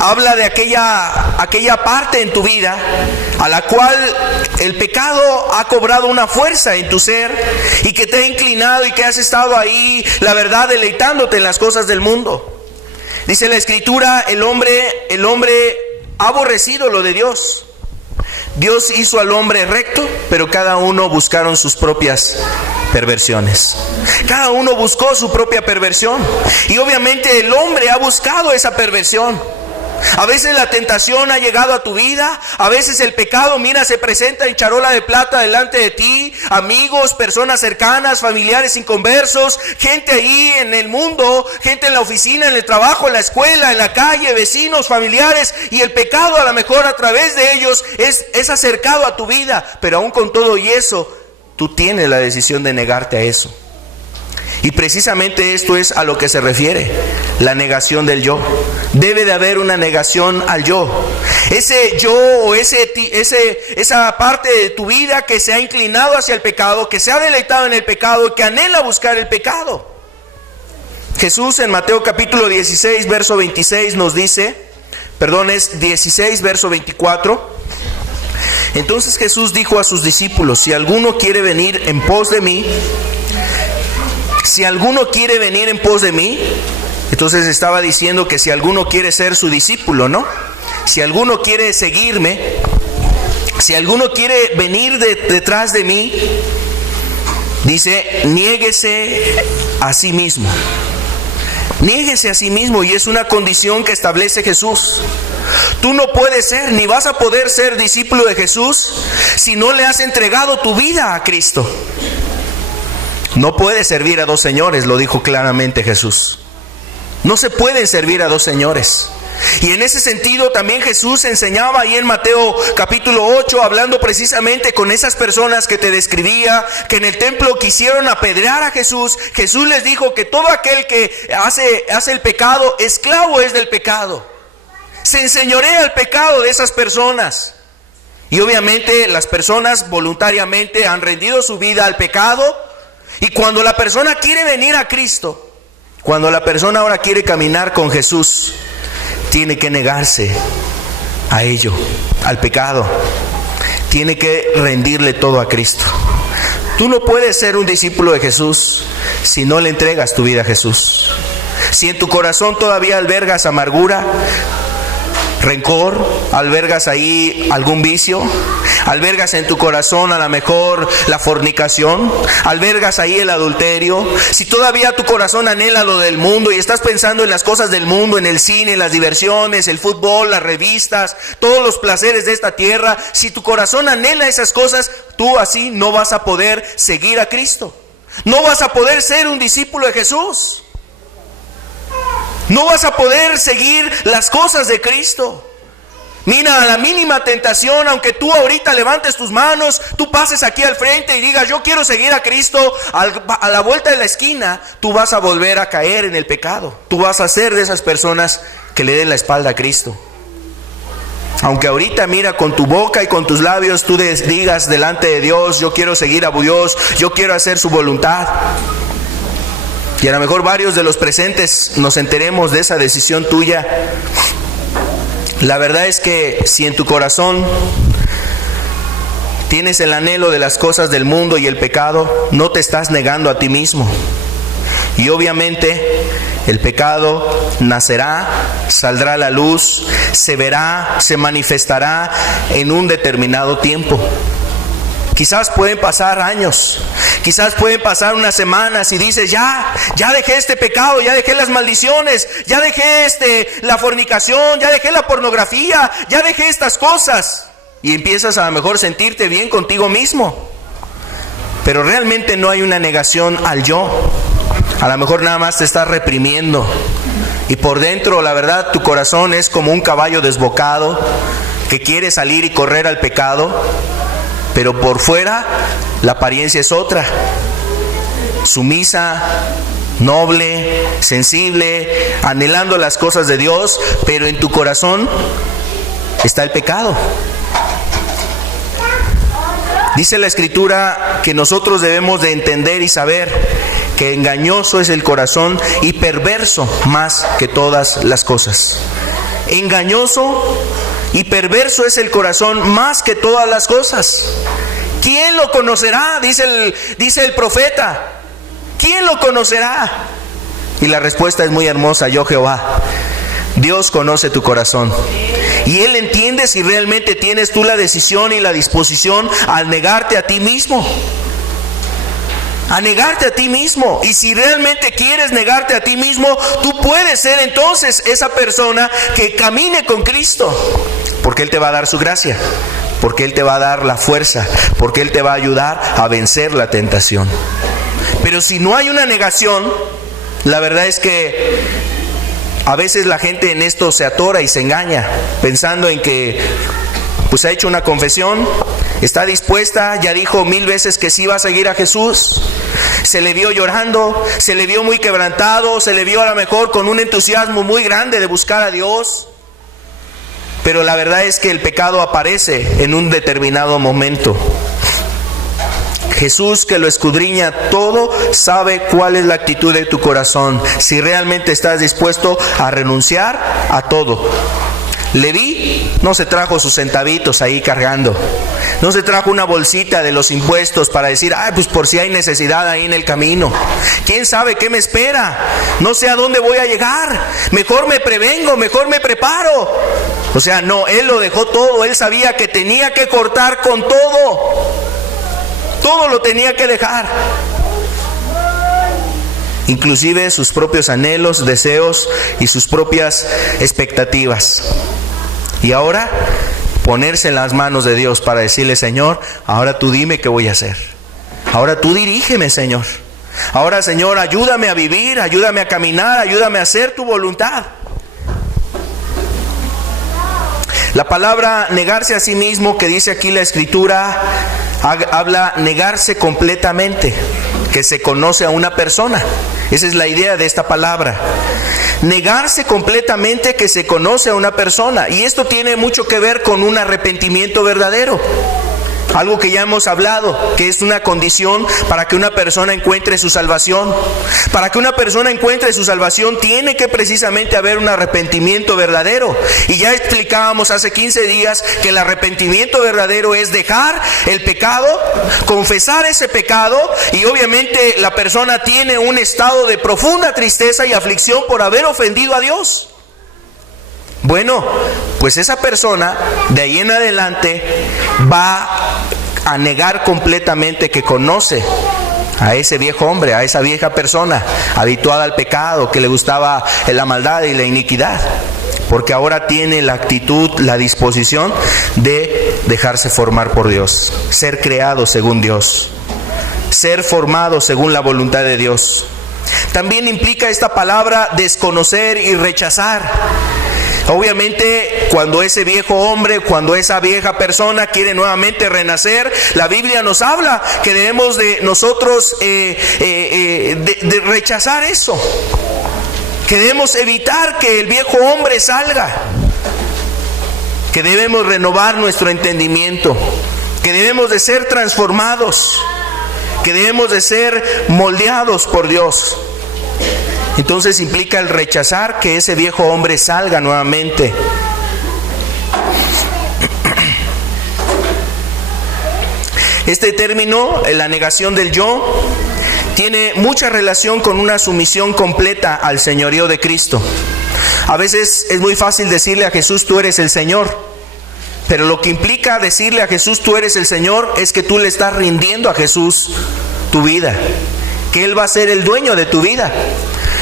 habla de aquella parte en tu vida a la cual el pecado ha cobrado una fuerza en tu ser y que te ha inclinado y que has estado ahí, la verdad, deleitándote en las cosas del mundo. Dice la Escritura, el hombre ha aborrecido lo de Dios. Dios hizo al hombre recto, pero cada uno buscaron sus propias perversiones. Cada uno buscó su propia perversión. Y obviamente el hombre ha buscado esa perversión. A veces la tentación ha llegado a tu vida, a veces el pecado, mira, se presenta en charola de plata delante de ti, amigos, personas cercanas, familiares inconversos, gente ahí en el mundo, gente en la oficina, en el trabajo, en la escuela, en la calle, vecinos, familiares, y el pecado a lo mejor a través de ellos es acercado a tu vida, pero aún con todo y eso, tú tienes la decisión de negarte a eso. Y precisamente esto es a lo que se refiere la negación del yo. Debe de haber una negación al yo. Ese yo o esa parte de tu vida que se ha inclinado hacia el pecado, que se ha deleitado en el pecado, que anhela buscar el pecado. Jesús en Mateo capítulo 16, verso 26 nos dice, es 16, verso 24. Entonces Jesús dijo a sus discípulos: si alguno quiere venir en pos de mí, entonces estaba diciendo que si alguno quiere ser su discípulo, ¿no? Si alguno quiere seguirme, si alguno quiere venir detrás de mí, dice, niéguese a sí mismo. Niéguese a sí mismo, y es una condición que establece Jesús. Tú no puedes ser, ni vas a poder ser discípulo de Jesús si no le has entregado tu vida a Cristo. No puedes servir a dos señores, lo dijo claramente Jesús. No se pueden servir a dos señores. Y en ese sentido también Jesús enseñaba ahí en Mateo capítulo 8, hablando precisamente con esas personas que te describía, que en el templo quisieron apedrear a Jesús. Jesús les dijo que todo aquel que hace el pecado, esclavo es del pecado. Se enseñorea el pecado de esas personas. Y obviamente las personas voluntariamente han rendido su vida al pecado. Y cuando la persona quiere venir a Cristo, cuando la persona ahora quiere caminar con Jesús, tiene que negarse a ello, al pecado. Tiene que rendirle todo a Cristo. Tú no puedes ser un discípulo de Jesús si no le entregas tu vida a Jesús. Si en tu corazón todavía albergas amargura, rencor, albergas ahí algún vicio, albergas en tu corazón a lo mejor la fornicación, albergas ahí el adulterio, si todavía tu corazón anhela lo del mundo y estás pensando en las cosas del mundo, en el cine, en las diversiones, el fútbol, las revistas, todos los placeres de esta tierra, si tu corazón anhela esas cosas, tú así no vas a poder seguir a Cristo. No vas a poder ser un discípulo de Jesús. No vas a poder seguir las cosas de Cristo. Mira, a la mínima tentación, aunque tú ahorita levantes tus manos, tú pases aquí al frente y digas, yo quiero seguir a Cristo, a la vuelta de la esquina, tú vas a volver a caer en el pecado. Tú vas a ser de esas personas que le den la espalda a Cristo. Aunque ahorita, mira, con tu boca y con tus labios tú digas delante de Dios, yo quiero seguir a Dios, yo quiero hacer su voluntad. Y a lo mejor varios de los presentes nos enteremos de esa decisión tuya. La verdad es que si en tu corazón tienes el anhelo de las cosas del mundo y el pecado, no te estás negando a ti mismo. Y obviamente el pecado nacerá, saldrá a la luz, se verá, se manifestará en un determinado tiempo. Quizás pueden pasar años, quizás pueden pasar unas semanas y dices, ya dejé este pecado, ya dejé las maldiciones, ya dejé la fornicación, ya dejé la pornografía, ya dejé estas cosas. Y empiezas a lo mejor sentirte bien contigo mismo. Pero realmente no hay una negación al yo. A lo mejor nada más te estás reprimiendo. Y por dentro, la verdad, tu corazón es como un caballo desbocado que quiere salir y correr al pecado. Pero por fuera la apariencia es otra, sumisa, noble, sensible, anhelando las cosas de Dios, pero en tu corazón está el pecado. Dice la Escritura que nosotros debemos de entender y saber que engañoso es el corazón y perverso más que todas las cosas. Engañoso y perverso es el corazón más que todas las cosas. ¿Quién lo conocerá? Dice el profeta. ¿Quién lo conocerá? Y la respuesta es muy hermosa: yo Jehová. Dios conoce tu corazón. Y Él entiende si realmente tienes tú la decisión y la disposición al negarte a ti mismo. A negarte a ti mismo. Y si realmente quieres negarte a ti mismo, tú puedes ser entonces esa persona que camine con Cristo, porque Él te va a dar su gracia, porque Él te va a dar la fuerza, porque Él te va a ayudar a vencer la tentación. Pero si no hay una negación, la verdad es que a veces la gente en esto se atora y se engaña, pensando en que pues ha hecho una confesión, ¿Está dispuesta? Ya dijo 1000 veces que sí va a seguir a Jesús. Se le vio llorando, se le vio muy quebrantado, se le vio a lo mejor con un entusiasmo muy grande de buscar a Dios. Pero la verdad es que el pecado aparece en un determinado momento. Jesús, que lo escudriña todo, sabe cuál es la actitud de tu corazón, si realmente estás dispuesto a renunciar a todo. Leví no se trajo sus centavitos ahí cargando, no se trajo una bolsita de los impuestos para decir, pues por si hay necesidad ahí en el camino, quién sabe qué me espera, no sé a dónde voy a llegar, mejor me prevengo, mejor me preparo. O sea, no, él lo dejó todo, él sabía que tenía que cortar con todo lo tenía que dejar, inclusive sus propios anhelos, deseos y sus propias expectativas. Y ahora ponerse en las manos de Dios para decirle, Señor, ahora tú dime qué voy a hacer. Ahora tú dirígeme, Señor. Ahora, Señor, ayúdame a vivir, ayúdame a caminar, ayúdame a hacer tu voluntad. La palabra negarse a sí mismo que dice aquí la Escritura habla negarse completamente, que se conoce a una persona. Esa es la idea de esta palabra. Negarse completamente, que se conoce a una persona. Y esto tiene mucho que ver con un arrepentimiento verdadero. Algo que ya hemos hablado, que es una condición para que una persona encuentre su salvación. Para que una persona encuentre su salvación tiene que precisamente haber un arrepentimiento verdadero. Y ya explicábamos hace 15 días que el arrepentimiento verdadero es dejar el pecado, confesar ese pecado, y obviamente la persona tiene un estado de profunda tristeza y aflicción por haber ofendido a Dios. Bueno, pues esa persona de ahí en adelante va a negar completamente que conoce a ese viejo hombre, a esa vieja persona habituada al pecado, que le gustaba la maldad y la iniquidad, porque ahora tiene la actitud, la disposición de dejarse formar por Dios, ser creado según Dios, ser formado según la voluntad de Dios. También implica esta palabra desconocer y rechazar. Obviamente, cuando ese viejo hombre, cuando esa vieja persona quiere nuevamente renacer, la Biblia nos habla que debemos de nosotros de rechazar eso, que debemos evitar que el viejo hombre salga, que debemos renovar nuestro entendimiento, que debemos de ser transformados, que debemos de ser moldeados por Dios. Entonces implica el rechazar que ese viejo hombre salga nuevamente. Este término, la negación del yo, tiene mucha relación con una sumisión completa al señorío de Cristo. A veces es muy fácil decirle a Jesús, tú eres el Señor. Pero lo que implica decirle a Jesús, tú eres el Señor, es que tú le estás rindiendo a Jesús tu vida, que Él va a ser el dueño de tu vida.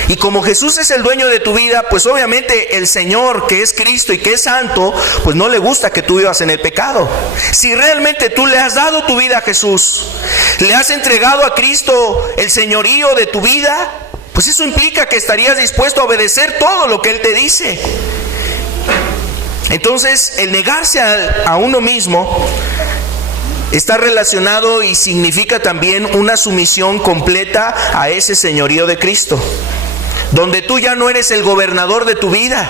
Y como Jesús es el dueño de tu vida, pues obviamente el Señor, que es Cristo y que es santo, pues no le gusta que tú vivas en el pecado. Si realmente tú le has dado tu vida a Jesús, le has entregado a Cristo el señorío de tu vida, pues eso implica que estarías dispuesto a obedecer todo lo que Él te dice. Entonces, el negarse a uno mismo está relacionado y significa también una sumisión completa a ese señorío de Cristo, donde tú ya no eres el gobernador de tu vida.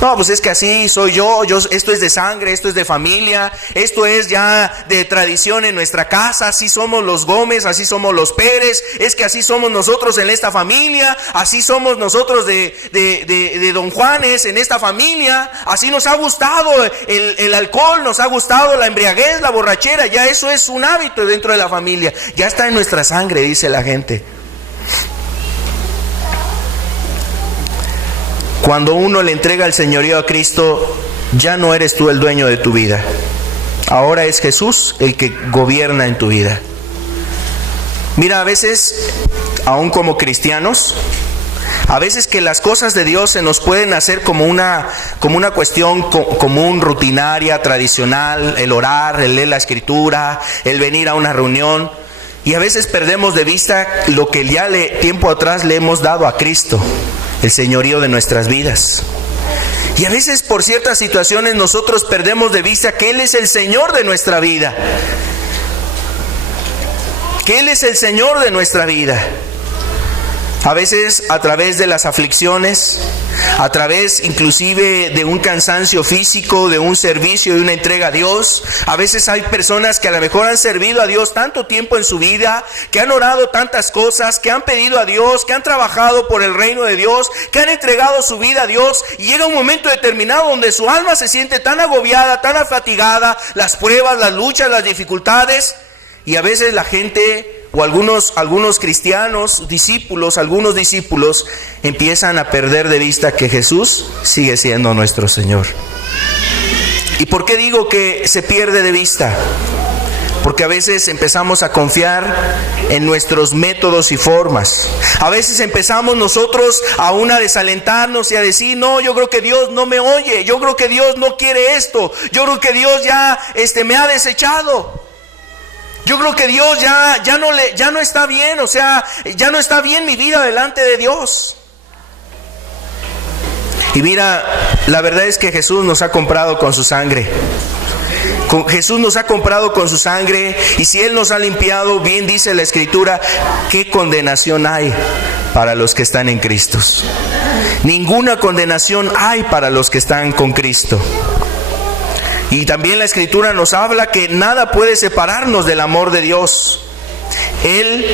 No, pues es que así soy yo, esto es de sangre, esto es de familia, esto es ya de tradición en nuestra casa, así somos los Gómez, así somos los Pérez, es que así somos nosotros en esta familia, así somos nosotros de Don Juanes en esta familia, así nos ha gustado el alcohol, nos ha gustado la embriaguez, la borrachera, ya eso es un hábito dentro de la familia, ya está en nuestra sangre, dice la gente. Cuando uno le entrega el señorío a Cristo, ya no eres tú el dueño de tu vida. Ahora es Jesús el que gobierna en tu vida. Mira, a veces, aún como cristianos, a veces que las cosas de Dios se nos pueden hacer como una cuestión común, rutinaria, tradicional, el orar, el leer la Escritura, el venir a una reunión. Y a veces perdemos de vista lo que ya tiempo atrás le hemos dado a Cristo, el señorío de nuestras vidas. Y a veces por ciertas situaciones nosotros perdemos de vista que Él es el Señor de nuestra vida. Que Él es el Señor de nuestra vida. A veces a través de las aflicciones, a través inclusive de un cansancio físico, de un servicio, de una entrega a Dios. A veces hay personas que a lo mejor han servido a Dios tanto tiempo en su vida, que han orado tantas cosas, que han pedido a Dios, que han trabajado por el reino de Dios, que han entregado su vida a Dios, y llega un momento determinado donde su alma se siente tan agobiada, tan fatigada, las pruebas, las luchas, las dificultades, y a veces la gente o algunos cristianos, algunos discípulos empiezan a perder de vista que Jesús sigue siendo nuestro Señor. ¿Y por qué digo que se pierde de vista? Porque a veces empezamos a confiar en nuestros métodos y formas. A veces empezamos nosotros aún a desalentarnos y a decir, no, yo creo que Dios no me oye, yo creo que Dios no quiere esto, yo creo que Dios ya me ha desechado. Yo creo que Dios ya no está bien, o sea, ya no está bien mi vida delante de Dios. Y mira, la verdad es que Jesús nos ha comprado con su sangre. Jesús nos ha comprado con su sangre, y si Él nos ha limpiado, bien dice la Escritura, ¿qué condenación hay para los que están en Cristo? Ninguna condenación hay para los que están con Cristo. Y también la Escritura nos habla que nada puede separarnos del amor de Dios. Él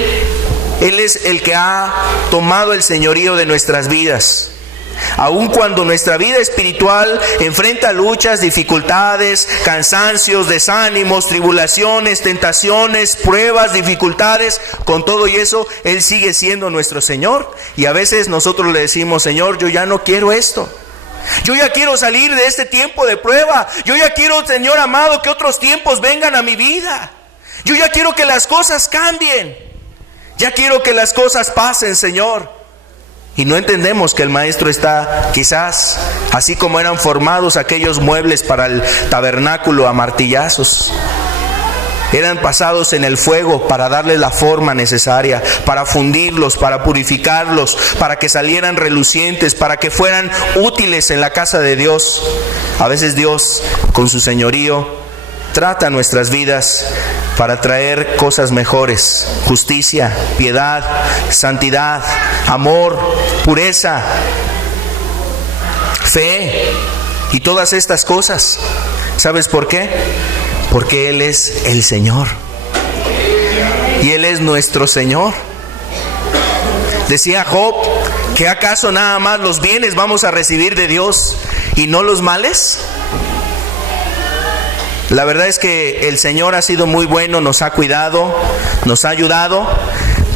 es el que ha tomado el señorío de nuestras vidas. Aun cuando nuestra vida espiritual enfrenta luchas, dificultades, cansancios, desánimos, tribulaciones, tentaciones, pruebas, dificultades, con todo y eso, Él sigue siendo nuestro Señor. Y a veces nosotros le decimos, Señor, yo ya no quiero esto. Yo ya quiero salir de este tiempo de prueba. Yo ya quiero, Señor amado, que otros tiempos vengan a mi vida. Yo ya quiero que las cosas cambien. Ya quiero que las cosas pasen, Señor. Y no entendemos que el Maestro está quizás, así como eran formados aquellos muebles para el tabernáculo a martillazos, eran pasados en el fuego para darles la forma necesaria, para fundirlos, para purificarlos, para que salieran relucientes, para que fueran útiles en la casa de Dios. A veces Dios, con su señorío, trata nuestras vidas para traer cosas mejores: justicia, piedad, santidad, amor, pureza, fe y todas estas cosas. ¿Sabes por qué? Porque Él es el Señor. Y Él es nuestro Señor. Decía Job, ¿que acaso nada más los bienes vamos a recibir de Dios y no los males? La verdad es que el Señor ha sido muy bueno, nos ha cuidado, nos ha ayudado,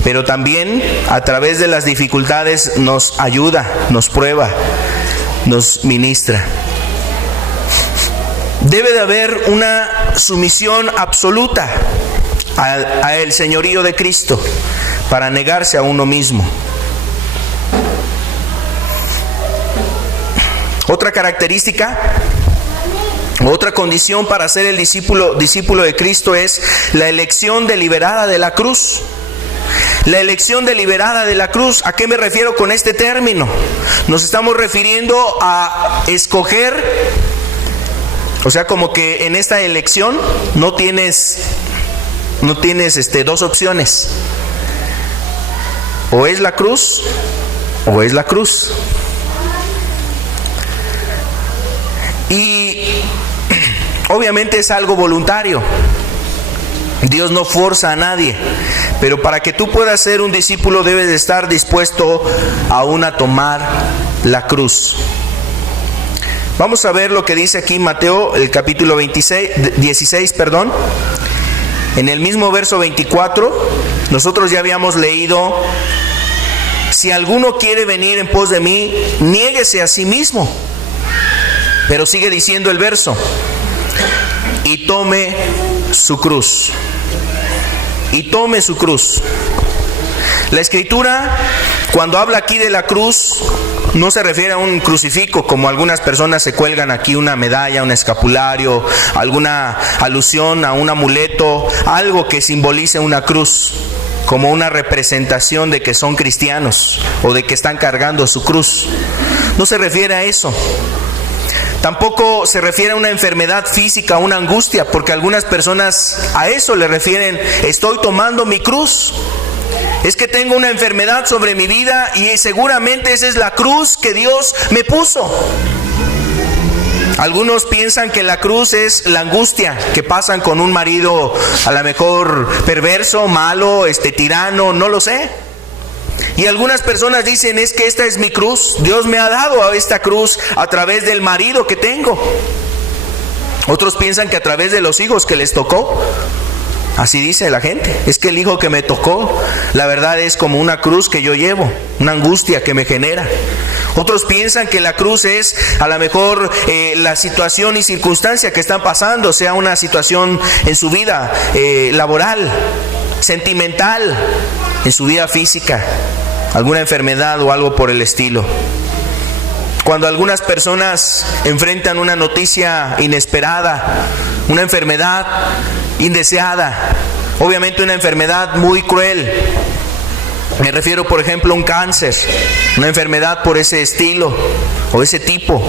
pero también a través de las dificultades nos ayuda, nos prueba, nos ministra. Debe de haber una sumisión absoluta al señorío de Cristo para negarse a uno mismo. Otra característica, otra condición para ser el discípulo de Cristo es la elección deliberada de la cruz. La elección deliberada de la cruz. ¿A qué me refiero con este término? Nos estamos refiriendo a escoger. O sea, como que en esta elección no tienes dos opciones. O es la cruz o es la cruz. Y obviamente es algo voluntario. Dios no forza a nadie, pero para que tú puedas ser un discípulo debes de estar dispuesto aún a tomar la cruz. Vamos a ver lo que dice aquí Mateo, el capítulo 16. En el mismo verso 24, nosotros ya habíamos leído: si alguno quiere venir en pos de mí, niéguese a sí mismo. Pero sigue diciendo el verso: y tome su cruz. Y tome su cruz. La Escritura, cuando habla aquí de la cruz, no se refiere a un crucifijo, como algunas personas se cuelgan aquí una medalla, un escapulario, alguna alusión a un amuleto, algo que simbolice una cruz, como una representación de que son cristianos o de que están cargando su cruz. No se refiere a eso. Tampoco se refiere a una enfermedad física, una angustia, porque algunas personas a eso le refieren: estoy tomando mi cruz. Es que tengo una enfermedad sobre mi vida y seguramente esa es la cruz que Dios me puso. Algunos piensan que la cruz es la angustia que pasan con un marido a lo mejor perverso, malo, tirano, no lo sé. Y algunas personas dicen: es que esta es mi cruz, Dios me ha dado a esta cruz a través del marido que tengo. Otros piensan que a través de los hijos que les tocó. Así dice la gente: es que el hijo que me tocó, la verdad es como una cruz que yo llevo, una angustia que me genera. Otros piensan que la cruz es a lo mejor la situación y circunstancia que están pasando, sea una situación en su vida laboral, sentimental, en su vida física, alguna enfermedad o algo por el estilo. Cuando algunas personas enfrentan una noticia inesperada, una enfermedad indeseada, obviamente una enfermedad muy cruel, me refiero por ejemplo a un cáncer, una enfermedad por ese estilo o ese tipo,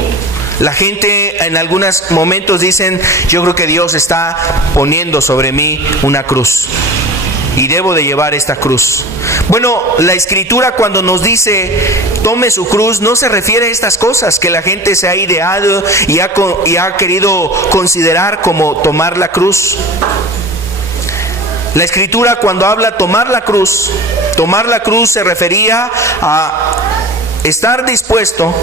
la gente en algunos momentos dicen: yo creo que Dios está poniendo sobre mí una cruz y debo de llevar esta cruz. Bueno, la Escritura cuando nos dice tome su cruz, no se refiere a estas cosas que la gente se ha ideado y ha querido considerar como tomar la cruz. La Escritura cuando habla tomar la cruz se refería a estar dispuesto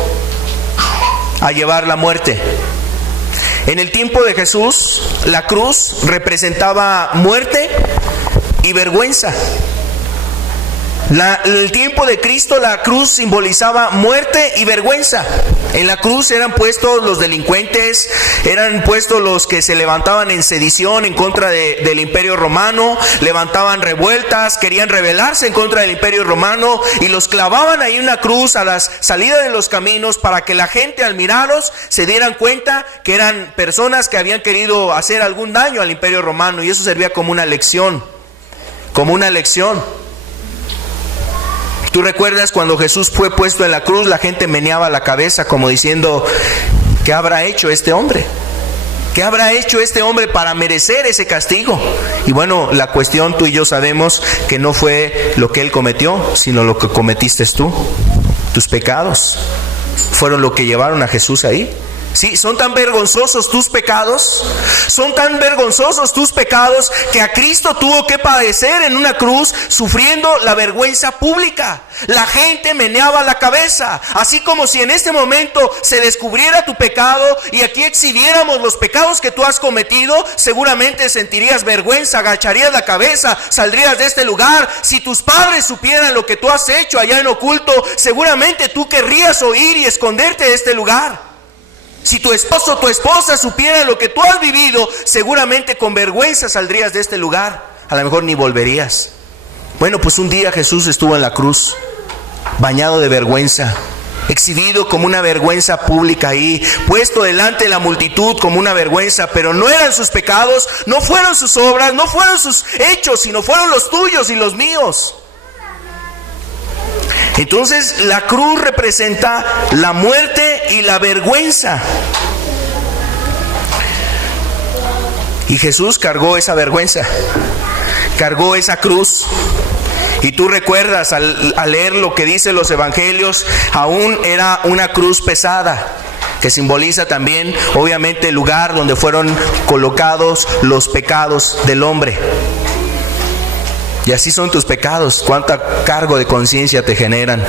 a llevar la muerte. En el tiempo de Jesús, la cruz representaba muerte y vergüenza. El tiempo de Cristo, la cruz simbolizaba muerte y vergüenza. En la cruz eran puestos los delincuentes, eran puestos los que se levantaban en sedición en contra del Imperio Romano, levantaban revueltas, querían rebelarse en contra del Imperio Romano y los clavaban ahí en una cruz a las salidas de los caminos para que la gente al mirarlos se dieran cuenta que eran personas que habían querido hacer algún daño al Imperio Romano, y eso servía como una lección, como una lección. ¿Tú recuerdas cuando Jesús fue puesto en la cruz? La gente meneaba la cabeza como diciendo: ¿qué habrá hecho este hombre? ¿Qué habrá hecho este hombre para merecer ese castigo? Y bueno, la cuestión, tú y yo sabemos que no fue lo que él cometió, sino lo que cometiste tú. Tus pecados fueron lo que llevaron a Jesús ahí. Sí, son tan vergonzosos tus pecados, que a Cristo tuvo que padecer en una cruz, sufriendo la vergüenza pública. La gente meneaba la cabeza, así como si en este momento se descubriera tu pecado y aquí exhibiéramos los pecados que tú has cometido. Seguramente sentirías vergüenza, agacharías la cabeza, saldrías de este lugar. Si tus padres supieran lo que tú has hecho allá en oculto, seguramente tú querrías oír y esconderte de este lugar. Si tu esposo o tu esposa supiera lo que tú has vivido, seguramente con vergüenza saldrías de este lugar. A lo mejor ni volverías. Bueno, pues un día Jesús estuvo en la cruz, bañado de vergüenza, exhibido como una vergüenza pública ahí, puesto delante de la multitud como una vergüenza. Pero no eran sus pecados, no fueron sus obras, no fueron sus hechos, sino fueron los tuyos y los míos. Entonces la cruz representa la muerte y la vergüenza. Y Jesús cargó esa vergüenza, cargó esa cruz. Y tú recuerdas al leer lo que dicen los evangelios, aún era una cruz pesada, que simboliza también obviamente el lugar donde fueron colocados los pecados del hombre. Y así son tus pecados, cuánto cargo de conciencia te generan.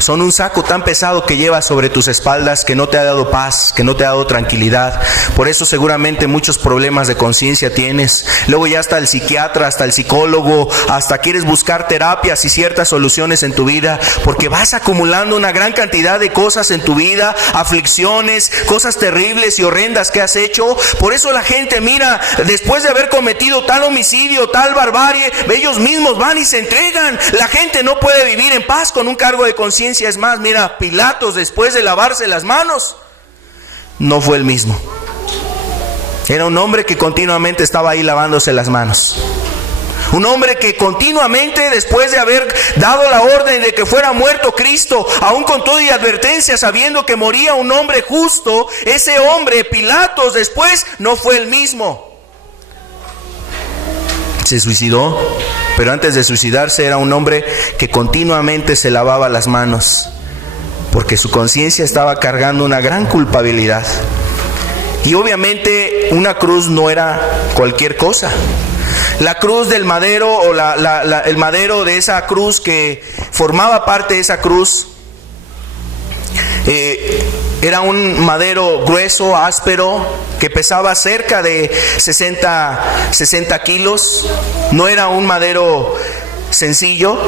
Son un saco tan pesado que llevas sobre tus espaldas, que no te ha dado paz, que no te ha dado tranquilidad. Por eso seguramente muchos problemas de conciencia tienes. Luego ya hasta el psiquiatra, hasta el psicólogo, hasta quieres buscar terapias y ciertas soluciones en tu vida, porque vas acumulando una gran cantidad de cosas en tu vida, aflicciones, cosas terribles y horrendas que has hecho. Por eso la gente, mira, después de haber cometido tal homicidio, tal barbarie, ellos mismos van y se entregan. La gente no puede vivir en paz con un cargo de conciencia. Es más, mira, Pilatos, después de lavarse las manos, no fue el mismo. Era un hombre que continuamente estaba ahí lavándose las manos. Un hombre que continuamente, después de haber dado la orden de que fuera muerto Cristo, aún con todo y advertencia, sabiendo que moría un hombre justo, ese hombre, Pilatos, después no fue el mismo. Se suicidó, pero antes de suicidarse era un hombre que continuamente se lavaba las manos, porque su conciencia estaba cargando una gran culpabilidad. Y obviamente una cruz no era cualquier cosa. La cruz del madero, o el madero de esa cruz que formaba parte de esa cruz, era un madero grueso, áspero, que pesaba cerca de 60 kilos. No era un madero sencillo.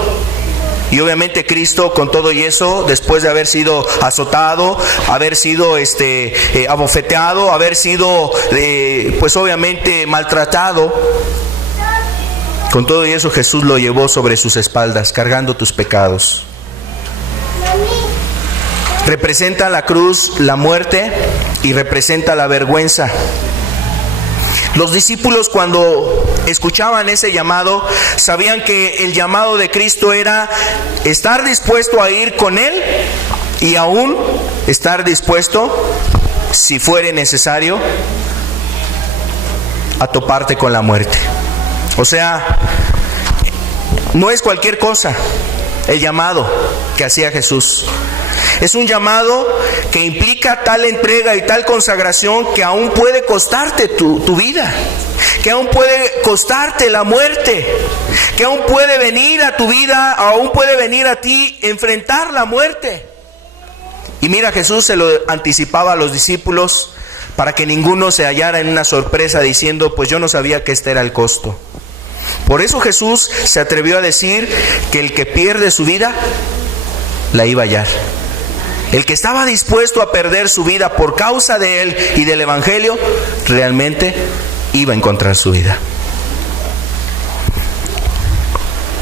Y obviamente Cristo, con todo y eso, después de haber sido azotado, haber sido abofeteado, haber sido pues obviamente maltratado, con todo y eso Jesús lo llevó sobre sus espaldas, cargando tus pecados. Representa la cruz la muerte y representa la vergüenza. Los discípulos, cuando escuchaban ese llamado, sabían que el llamado de Cristo era estar dispuesto a ir con Él y aún estar dispuesto, si fuere necesario, a toparte con la muerte. O sea, no es cualquier cosa el llamado que hacía Jesús. Es un llamado que implica tal entrega y tal consagración que aún puede costarte tu vida, que aún puede costarte la muerte, que aún puede venir a tu vida, aún puede venir a ti enfrentar la muerte. Y mira, Jesús se lo anticipaba a los discípulos para que ninguno se hallara en una sorpresa diciendo, pues yo no sabía que este era el costo. Por eso Jesús se atrevió a decir que el que pierde su vida, la iba a hallar. El que estaba dispuesto a perder su vida por causa de Él y del Evangelio, realmente iba a encontrar su vida.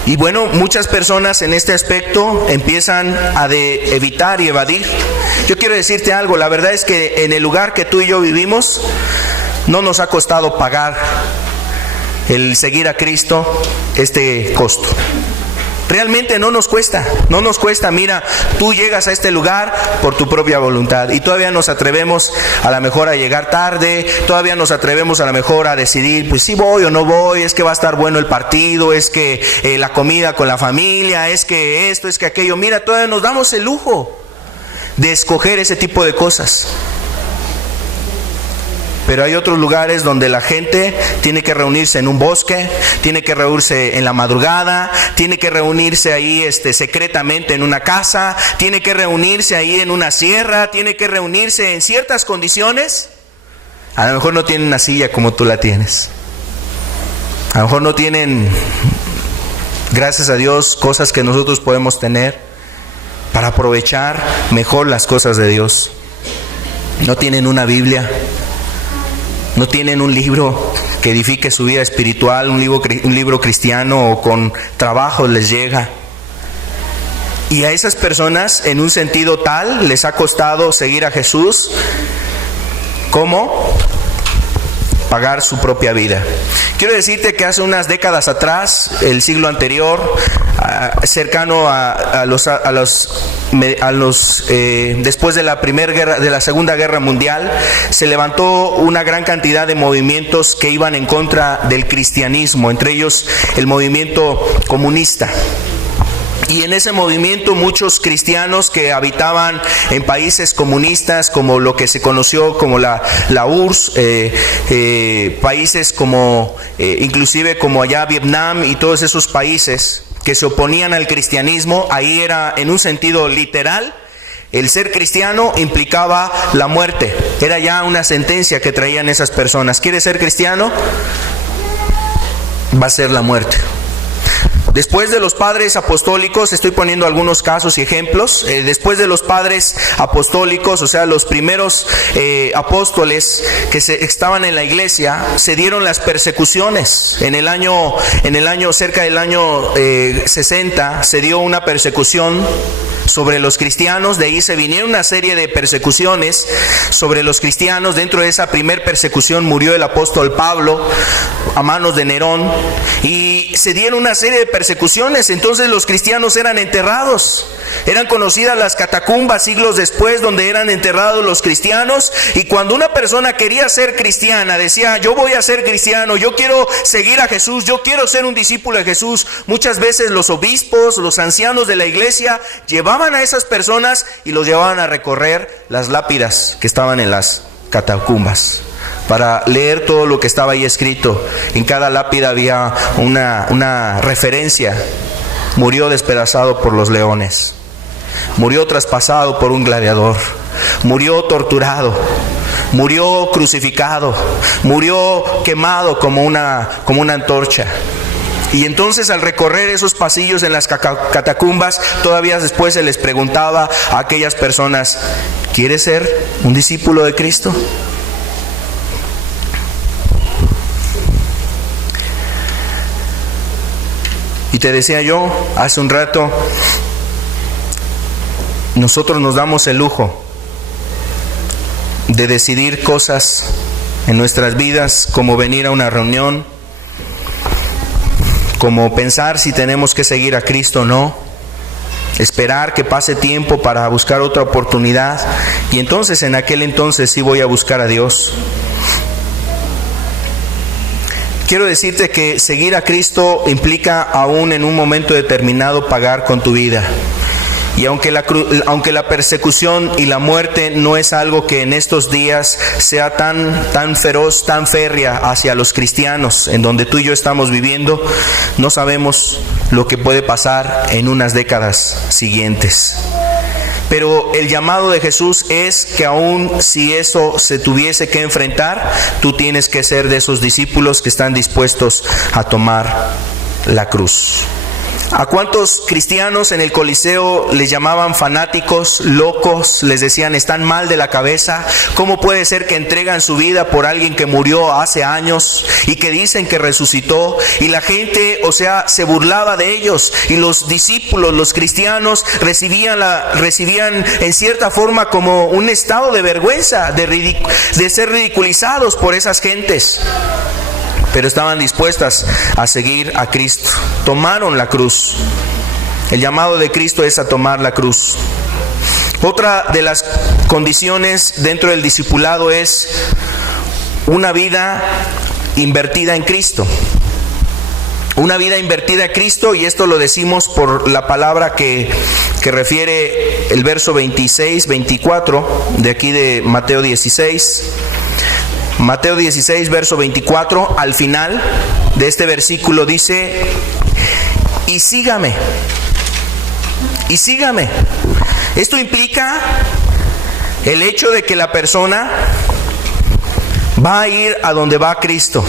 Y bueno, muchas personas en este aspecto empiezan a evitar y evadir. Yo quiero decirte algo, la verdad es que en el lugar que tú y yo vivimos, no nos ha costado pagar el seguir a Cristo este costo. Realmente no nos cuesta. Mira, tú llegas a este lugar por tu propia voluntad y todavía nos atrevemos a lo mejor a llegar tarde, todavía nos atrevemos a lo mejor a decidir, pues si voy o no voy, es que va a estar bueno el partido, es que la comida con la familia, es que esto, es que aquello. Mira, todavía nos damos el lujo de escoger ese tipo de cosas. Pero hay otros lugares donde la gente tiene que reunirse en un bosque, tiene que reunirse en la madrugada, tiene que reunirse ahí secretamente en una casa, tiene que reunirse ahí en una sierra, tiene que reunirse en ciertas condiciones. A lo mejor no tienen una silla como tú la tienes. A lo mejor no tienen, gracias a Dios, cosas que nosotros podemos tener para aprovechar mejor las cosas de Dios. No tienen una Biblia. No tienen un libro que edifique su vida espiritual, un libro cristiano, o con trabajo les llega. Y a esas personas, en un sentido tal, les ha costado seguir a Jesús. ¿Cómo? Pagar su propia vida. Quiero decirte que hace unas décadas atrás, el siglo anterior, cercano después de la Segunda Guerra Mundial, se levantó una gran cantidad de movimientos que iban en contra del cristianismo, entre ellos el movimiento comunista. Y en ese movimiento muchos cristianos que habitaban en países comunistas, como lo que se conoció como la URSS, países como inclusive como allá Vietnam y todos esos países que se oponían al cristianismo, ahí era en un sentido literal, el ser cristiano implicaba la muerte. Era ya una sentencia que traían esas personas. ¿Quieres ser cristiano? Va a ser la muerte. Después de los padres apostólicos, estoy poniendo algunos casos y ejemplos, después de los padres apostólicos, o sea, los primeros apóstoles que estaban en la iglesia, se dieron las persecuciones. Cerca del año 60, se dio una persecución sobre los cristianos. De ahí se vinieron una serie de persecuciones sobre los cristianos. Dentro de esa primer persecución murió el apóstol Pablo a manos de Nerón, y se dieron una serie de persecuciones. Entonces los cristianos eran enterrados. Eran conocidas las catacumbas siglos después, donde eran enterrados los cristianos. Y cuando una persona quería ser cristiana, decía: yo voy a ser cristiano, yo quiero seguir a Jesús, yo quiero ser un discípulo de Jesús, muchas veces los obispos, los ancianos de la iglesia llevaban a esas personas y los llevaban a recorrer las lápidas que estaban en las catacumbas, para leer todo lo que estaba ahí escrito. En cada lápida había una referencia. Murió despedazado por los leones, murió traspasado por un gladiador, murió torturado, murió crucificado, murió quemado como una antorcha. Y entonces, al recorrer esos pasillos en las catacumbas, todavía después se les preguntaba a aquellas personas: ¿quieres ser un discípulo de Cristo? Y te decía yo hace un rato, nosotros nos damos el lujo de decidir cosas en nuestras vidas, como venir a una reunión, como pensar si tenemos que seguir a Cristo o no, esperar que pase tiempo para buscar otra oportunidad, y entonces en aquel entonces sí voy a buscar a Dios. Quiero decirte que seguir a Cristo implica, aún en un momento determinado, pagar con tu vida. Y aunque la persecución y la muerte no es algo que en estos días sea tan feroz, tan férrea hacia los cristianos, en donde tú y yo estamos viviendo, no sabemos lo que puede pasar en unas décadas siguientes. Pero el llamado de Jesús es que aun si eso se tuviese que enfrentar, tú tienes que ser de esos discípulos que están dispuestos a tomar la cruz. ¿A cuántos cristianos en el Coliseo les llamaban fanáticos, locos? Les decían: están mal de la cabeza. ¿Cómo puede ser que entregan su vida por alguien que murió hace años y que dicen que resucitó? Y la gente, se burlaba de ellos. Y los discípulos, los cristianos, recibían en cierta forma como un estado de vergüenza, de ser ridiculizados por esas gentes. Pero estaban dispuestas a seguir a Cristo. Tomaron la cruz. El llamado de Cristo es a tomar la cruz. Otra de las condiciones dentro del discipulado es una vida invertida en Cristo. Una vida invertida a Cristo, y esto lo decimos por la palabra que refiere el verso 26, 24 de aquí de Mateo 16. Mateo 16, verso 24, al final de este versículo dice: y sígame, y sígame. Esto implica el hecho de que la persona va a ir a donde va Cristo,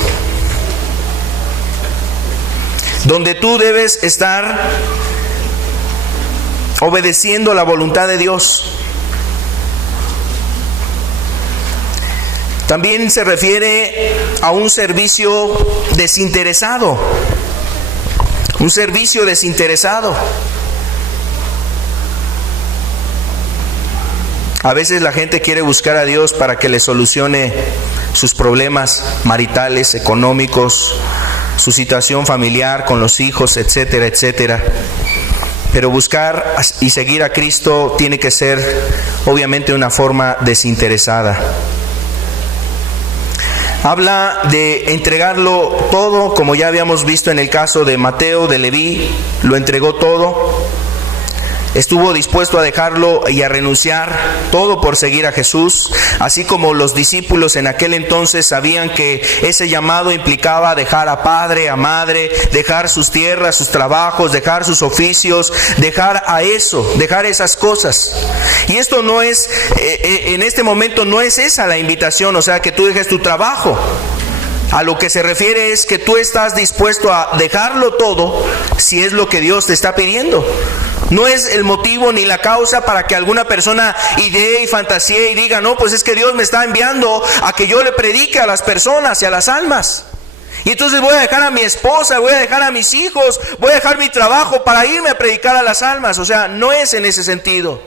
donde tú debes estar obedeciendo la voluntad de Dios. También se refiere a un servicio desinteresado. Un servicio desinteresado. A veces la gente quiere buscar a Dios para que le solucione sus problemas maritales, económicos, su situación familiar con los hijos, etcétera, etcétera. Pero buscar y seguir a Cristo tiene que ser, obviamente, de una forma desinteresada. Habla de entregarlo todo, como ya habíamos visto en el caso de Mateo, de Leví, lo entregó todo. Estuvo dispuesto a dejarlo y a renunciar todo por seguir a Jesús, así como los discípulos en aquel entonces sabían que ese llamado implicaba dejar a padre, a madre, dejar sus tierras, sus trabajos, dejar sus oficios, dejar esas cosas. Y esto no es, en este momento no es esa la invitación, que tú dejes tu trabajo. A lo que se refiere es que tú estás dispuesto a dejarlo todo si es lo que Dios te está pidiendo. No es el motivo ni la causa para que alguna persona idee y fantasee y diga: no, pues es que Dios me está enviando a que yo le predique a las personas y a las almas. Y entonces voy a dejar a mi esposa, voy a dejar a mis hijos, voy a dejar mi trabajo para irme a predicar a las almas. O sea, no es en ese sentido.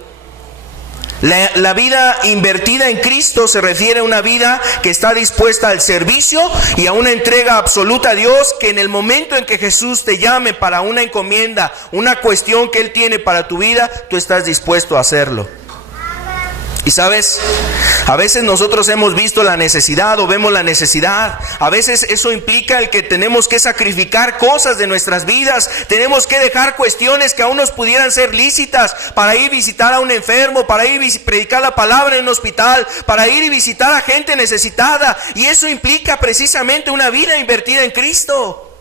La vida invertida en Cristo se refiere a una vida que está dispuesta al servicio y a una entrega absoluta a Dios, que en el momento en que Jesús te llame para una encomienda, una cuestión que Él tiene para tu vida, tú estás dispuesto a hacerlo. Y sabes, a veces nosotros hemos visto la necesidad o vemos la necesidad. A veces eso implica el que tenemos que sacrificar cosas de nuestras vidas. Tenemos que dejar cuestiones que aún nos pudieran ser lícitas para ir a visitar a un enfermo, para ir a predicar la palabra en un hospital, para ir y visitar a gente necesitada. Y eso implica precisamente una vida invertida en Cristo.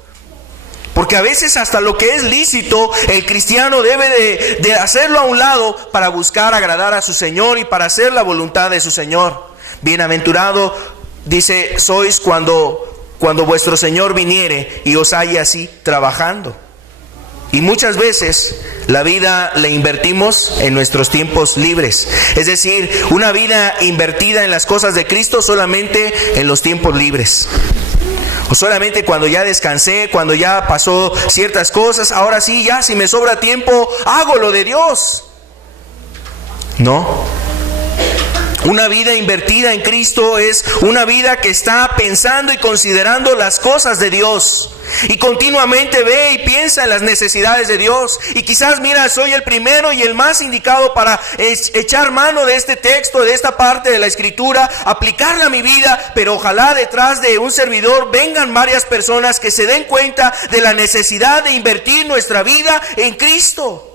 Porque a veces hasta lo que es lícito, el cristiano debe de hacerlo a un lado para buscar agradar a su Señor y para hacer la voluntad de su Señor. Bienaventurado, dice, sois cuando vuestro Señor viniere y os halle así trabajando. Y muchas veces la vida la invertimos en nuestros tiempos libres. Es decir, una vida invertida en las cosas de Cristo solamente en los tiempos libres. O solamente cuando ya descansé, cuando ya pasó ciertas cosas, ahora sí, ya si me sobra tiempo, hago lo de Dios. No. Una vida invertida en Cristo es una vida que está pensando y considerando las cosas de Dios. Y continuamente ve y piensa en las necesidades de Dios. Y quizás, mira, soy el primero y el más indicado para echar mano de este texto, de esta parte de la Escritura, aplicarla a mi vida. Pero ojalá detrás de un servidor vengan varias personas que se den cuenta de la necesidad de invertir nuestra vida en Cristo.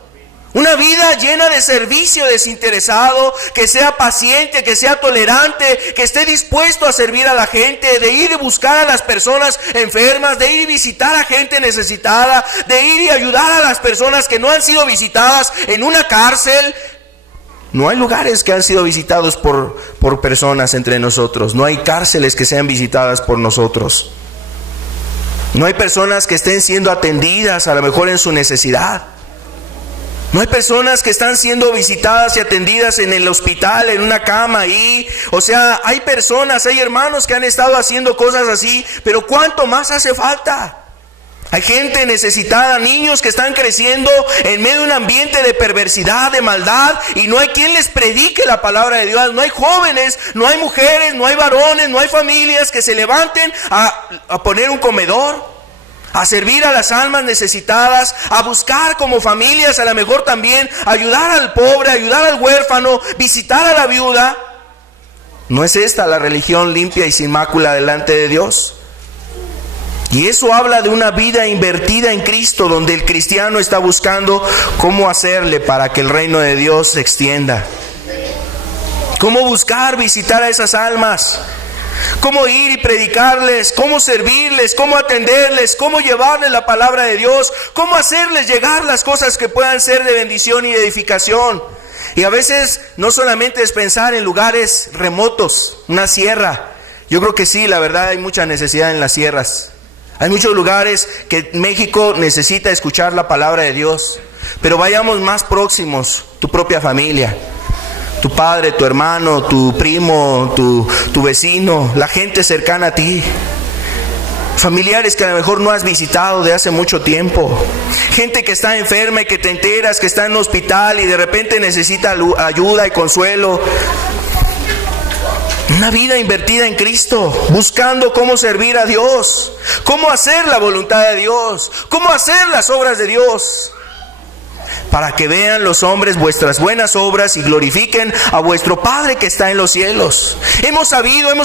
Una vida llena de servicio desinteresado, que sea paciente, que sea tolerante, que esté dispuesto a servir a la gente, de ir y buscar a las personas enfermas, de ir y visitar a gente necesitada, de ir y ayudar a las personas que no han sido visitadas en una cárcel. No hay lugares que han sido visitados por personas entre nosotros. No hay cárceles que sean visitadas por nosotros. No hay personas que estén siendo atendidas a lo mejor en su necesidad. No hay personas que están siendo visitadas y atendidas en el hospital, en una cama ahí. O sea, hay personas, hay hermanos que han estado haciendo cosas así, pero ¿cuánto más hace falta? Hay gente necesitada, niños que están creciendo en medio de un ambiente de perversidad, de maldad, y no hay quien les predique la palabra de Dios. No hay jóvenes, no hay mujeres, no hay varones, no hay familias que se levanten a poner un comedor, a servir a las almas necesitadas, a buscar como familias, a lo mejor también ayudar al pobre, ayudar al huérfano, visitar a la viuda. ¿No es esta la religión limpia y sin mácula delante de Dios? Y eso habla de una vida invertida en Cristo, donde el cristiano está buscando cómo hacerle para que el reino de Dios se extienda. Cómo buscar visitar a esas almas. Cómo ir y predicarles, cómo servirles, cómo atenderles, cómo llevarles la palabra de Dios, cómo hacerles llegar las cosas que puedan ser de bendición y de edificación. Y a veces no solamente es pensar en lugares remotos, una sierra. Yo creo que sí, la verdad hay mucha necesidad en las sierras. Hay muchos lugares que México necesita escuchar la palabra de Dios. Pero vayamos más próximos, tu propia familia. Tu padre, tu hermano, tu primo, tu vecino, la gente cercana a ti. Familiares que a lo mejor no has visitado de hace mucho tiempo. Gente que está enferma y que te enteras que está en un hospital y de repente necesita ayuda y consuelo. Una vida invertida en Cristo, buscando cómo servir a Dios, cómo hacer la voluntad de Dios, cómo hacer las obras de Dios. Para que vean los hombres vuestras buenas obras y glorifiquen a vuestro Padre que está en los cielos. Hemos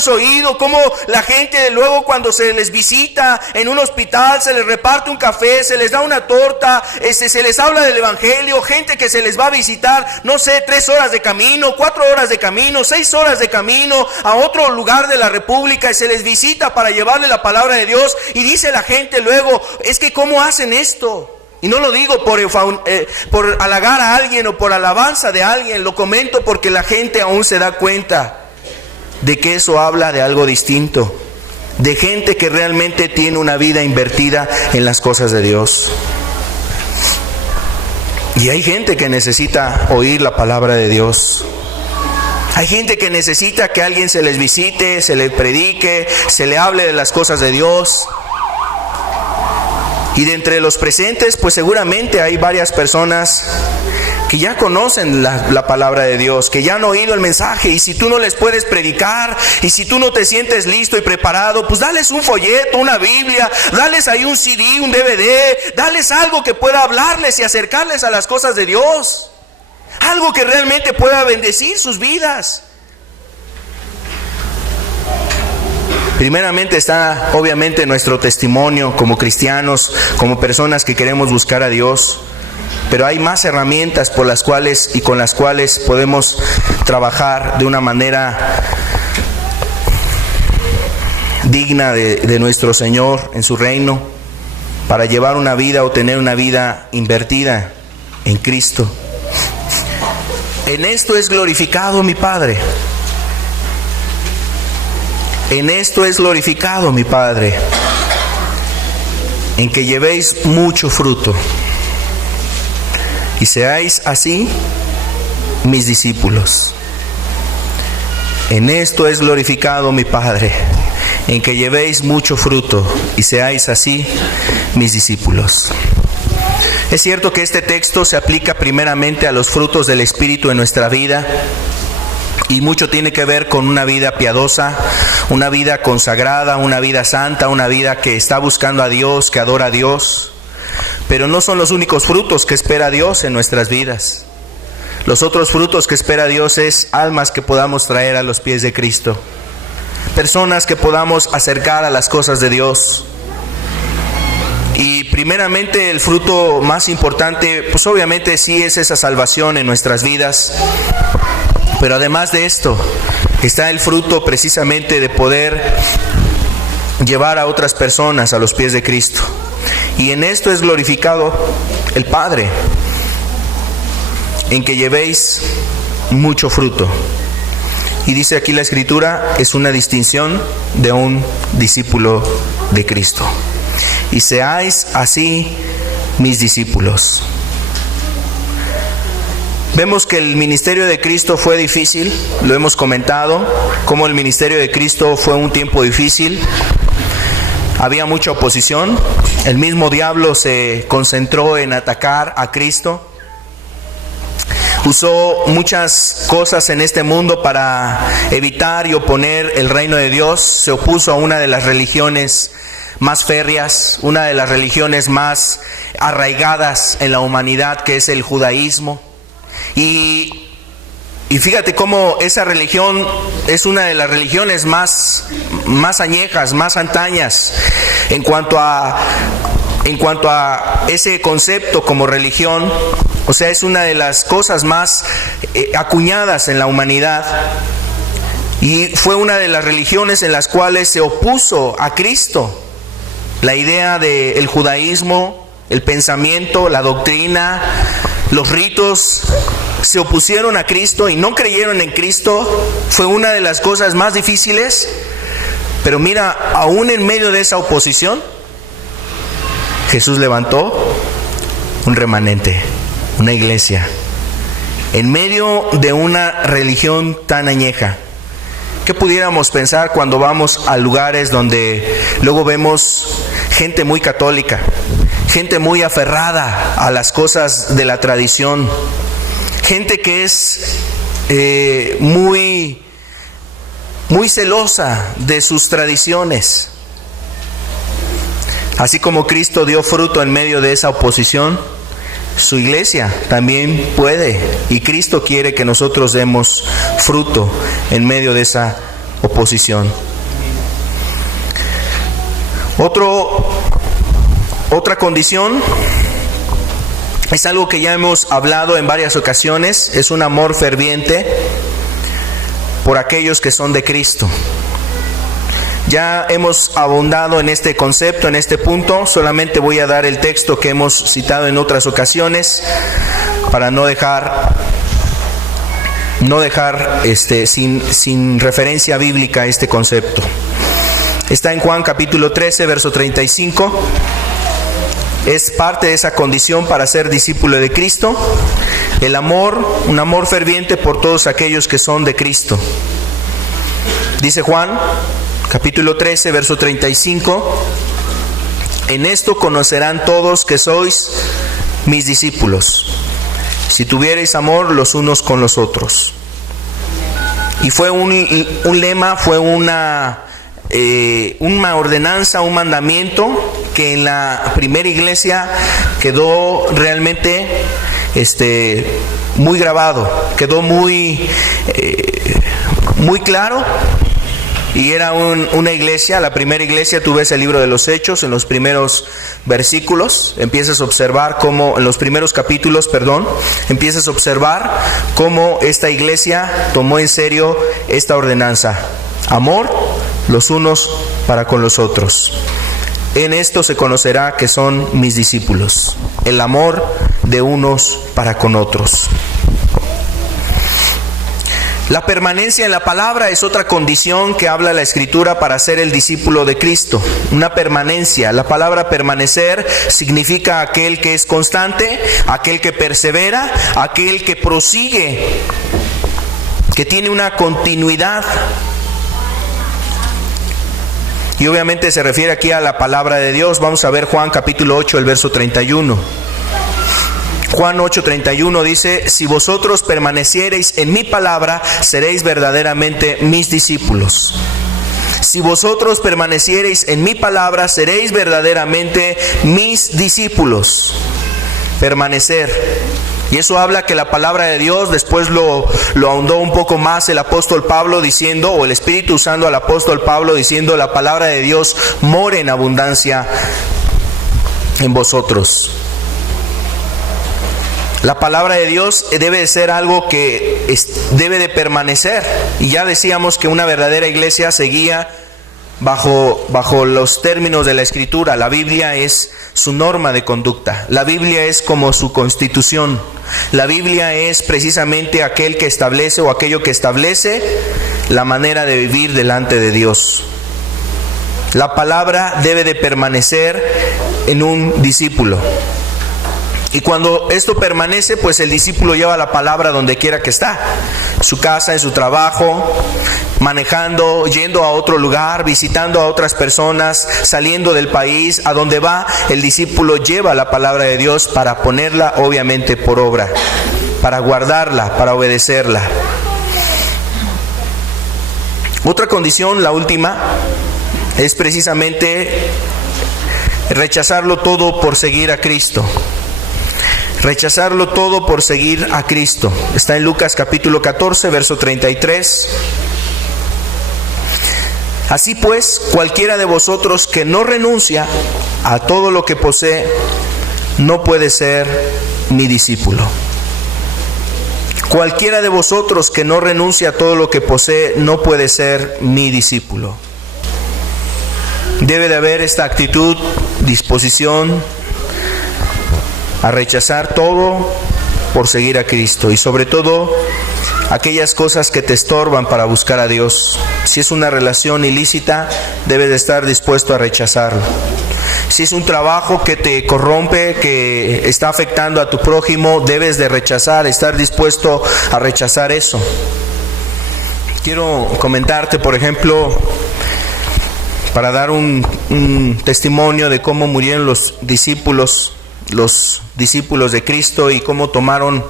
oído cómo la gente luego cuando se les visita en un hospital, se les reparte un café, se les da una torta, se les habla del evangelio, gente que se les va a visitar, no sé, 3 horas de camino, 4 horas de camino, 6 horas de camino a otro lugar de la república y se les visita para llevarle la palabra de Dios. Y dice la gente luego, es que ¿cómo hacen esto? Y no lo digo por halagar a alguien o por alabanza de alguien, lo comento porque la gente aún se da cuenta de que eso habla de algo distinto, de gente que realmente tiene una vida invertida en las cosas de Dios. Y hay gente que necesita oír la palabra de Dios. Hay gente que necesita que alguien se les visite, se les predique, se le hable de las cosas de Dios. Y de entre los presentes, pues seguramente hay varias personas que ya conocen la palabra de Dios, que ya han oído el mensaje, y si tú no les puedes predicar, y si tú no te sientes listo y preparado, pues dales un folleto, una Biblia, dales ahí un CD, un DVD, dales algo que pueda hablarles y acercarles a las cosas de Dios, algo que realmente pueda bendecir sus vidas. Primeramente está obviamente nuestro testimonio como cristianos, como personas que queremos buscar a Dios. Pero hay más herramientas por las cuales y con las cuales podemos trabajar de una manera digna de nuestro Señor en su reino, para llevar una vida o tener una vida invertida en Cristo. En esto es glorificado mi Padre. En esto es glorificado mi Padre, en que llevéis mucho fruto y seáis así mis discípulos. En esto es glorificado mi Padre, en que llevéis mucho fruto y seáis así mis discípulos. Es cierto que este texto se aplica primeramente a los frutos del Espíritu en nuestra vida, y mucho tiene que ver con una vida piadosa, una vida consagrada, una vida santa, una vida que está buscando a Dios, que adora a Dios. Pero no son los únicos frutos que espera Dios en nuestras vidas. Los otros frutos que espera Dios es almas que podamos traer a los pies de Cristo, personas que podamos acercar a las cosas de Dios. Y primeramente el fruto más importante, pues obviamente sí es esa salvación en nuestras vidas. Pero además de esto, está el fruto precisamente de poder llevar a otras personas a los pies de Cristo. Y en esto es glorificado el Padre, en que llevéis mucho fruto. Y dice aquí la Escritura, es una distinción de un discípulo de Cristo. Y seáis así mis discípulos. Vemos que el ministerio de Cristo fue difícil, lo hemos comentado, como el ministerio de Cristo fue un tiempo difícil. Había mucha oposición, el mismo diablo se concentró en atacar a Cristo. Usó muchas cosas en este mundo para evitar y oponer el reino de Dios. Se opuso a una de las religiones más férreas, una de las religiones más arraigadas en la humanidad, que es el judaísmo. Y fíjate cómo esa religión es una de las religiones más añejas, más antañas en cuanto a ese concepto como religión. O sea, es una de las cosas más acuñadas en la humanidad. Y fue una de las religiones en las cuales se opuso a Cristo. La idea del judaísmo, el pensamiento, la doctrina, los ritos se opusieron a Cristo y no creyeron en Cristo. Fue una de las cosas más difíciles. Pero mira, aún en medio de esa oposición, Jesús levantó un remanente, una iglesia, en medio de una religión tan añeja. ¿Qué pudiéramos pensar cuando vamos a lugares donde luego vemos gente muy católica, gente muy aferrada a las cosas de la tradición, gente que es muy celosa de sus tradiciones? Así como Cristo dio fruto en medio de esa oposición, su iglesia también puede, y Cristo quiere que nosotros demos fruto en medio de esa oposición. Otra condición es algo que ya hemos hablado en varias ocasiones, es un amor ferviente por aquellos que son de Cristo. Ya hemos abundado en este concepto, en este punto. Solamente voy a dar el texto que hemos citado en otras ocasiones para no dejar sin referencia bíblica este concepto. Está en Juan capítulo 13, verso 35. Es parte de esa condición para ser discípulo de Cristo. El amor, un amor ferviente por todos aquellos que son de Cristo. Dice Juan capítulo 13, verso 35. En esto conocerán todos que sois mis discípulos, si tuviereis amor los unos con los otros. Y fue un lema, fue una ordenanza, un mandamiento que en la primera iglesia quedó realmente muy grabado, quedó muy claro. Y era una iglesia, la primera iglesia. Tú ves el libro de los Hechos, en los primeros versículos, empiezas a observar cómo, en los primeros capítulos, empiezas a observar cómo esta iglesia tomó en serio esta ordenanza: amor los unos para con los otros. En esto se conocerá que son mis discípulos, el amor de unos para con otros. La permanencia en la palabra es otra condición que habla la Escritura para ser el discípulo de Cristo. Una permanencia. La palabra permanecer significa aquel que es constante, aquel que persevera, aquel que prosigue, que tiene una continuidad. Y obviamente se refiere aquí a la palabra de Dios. Vamos a ver Juan capítulo 8, el verso 31. Juan 8:31 dice: si vosotros permaneciereis en mi palabra, seréis verdaderamente mis discípulos. Si vosotros permaneciereis en mi palabra, seréis verdaderamente mis discípulos. Permanecer. Y eso habla que la palabra de Dios, después lo ahondó un poco más el apóstol Pablo diciendo, o el Espíritu usando al apóstol Pablo diciendo: la palabra de Dios mora en abundancia en vosotros. La palabra de Dios debe de ser algo que debe de permanecer. Y ya decíamos que una verdadera iglesia se guía bajo los términos de la Escritura. La Biblia es su norma de conducta. La Biblia es como su constitución. La Biblia es precisamente aquel que establece, o aquello que establece la manera de vivir delante de Dios. La palabra debe de permanecer en un discípulo. Y cuando esto permanece, pues el discípulo lleva la palabra donde quiera que está. En su casa, en su trabajo, manejando, yendo a otro lugar, visitando a otras personas, saliendo del país, a donde va, el discípulo lleva la palabra de Dios para ponerla obviamente por obra, para guardarla, para obedecerla. Otra condición, la última, es precisamente rechazarlo todo por seguir a Cristo. Rechazarlo todo por seguir a Cristo. Está en Lucas capítulo 14, verso 33. Así pues, cualquiera de vosotros que no renuncia a todo lo que posee, no puede ser mi discípulo. Cualquiera de vosotros que no renuncia a todo lo que posee, no puede ser mi discípulo. Debe de haber esta actitud, disposición a rechazar todo por seguir a Cristo, y sobre todo aquellas cosas que te estorban para buscar a Dios. Si es una relación ilícita, debes de estar dispuesto a rechazarlo. Si es un trabajo que te corrompe, que está afectando a tu prójimo, debes de rechazar, estar dispuesto a rechazar eso. Quiero comentarte, por ejemplo, para dar un testimonio de cómo murieron los discípulos de Cristo y cómo tomaron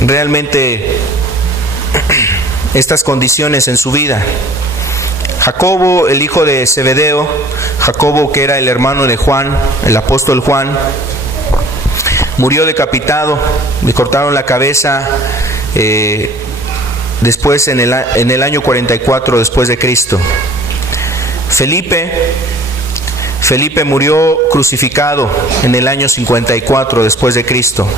realmente estas condiciones en su vida. Jacobo, el hijo de Zebedeo, Jacobo, que era el hermano de Juan, el apóstol Juan, murió decapitado, le cortaron la cabeza después en el año 44 después de Cristo. Felipe murió crucificado en el año 54 después de Cristo.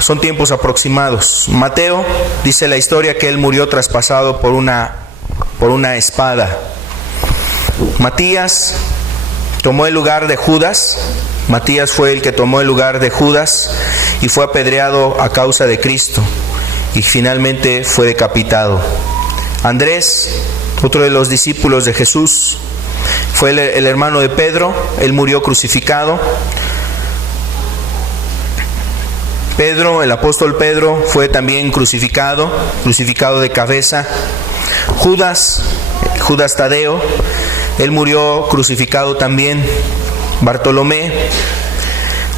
Son tiempos aproximados. Mateo, dice la historia que él murió traspasado por una espada. Matías tomó el lugar de Judas. Matías fue el que tomó el lugar de Judas y fue apedreado a causa de Cristo, y finalmente fue decapitado. Andrés, otro de los discípulos de Jesús, fue el hermano de Pedro. Él murió crucificado. Pedro, el apóstol Pedro, fue también crucificado de cabeza. Judas Tadeo, Él murió crucificado también. Bartolomé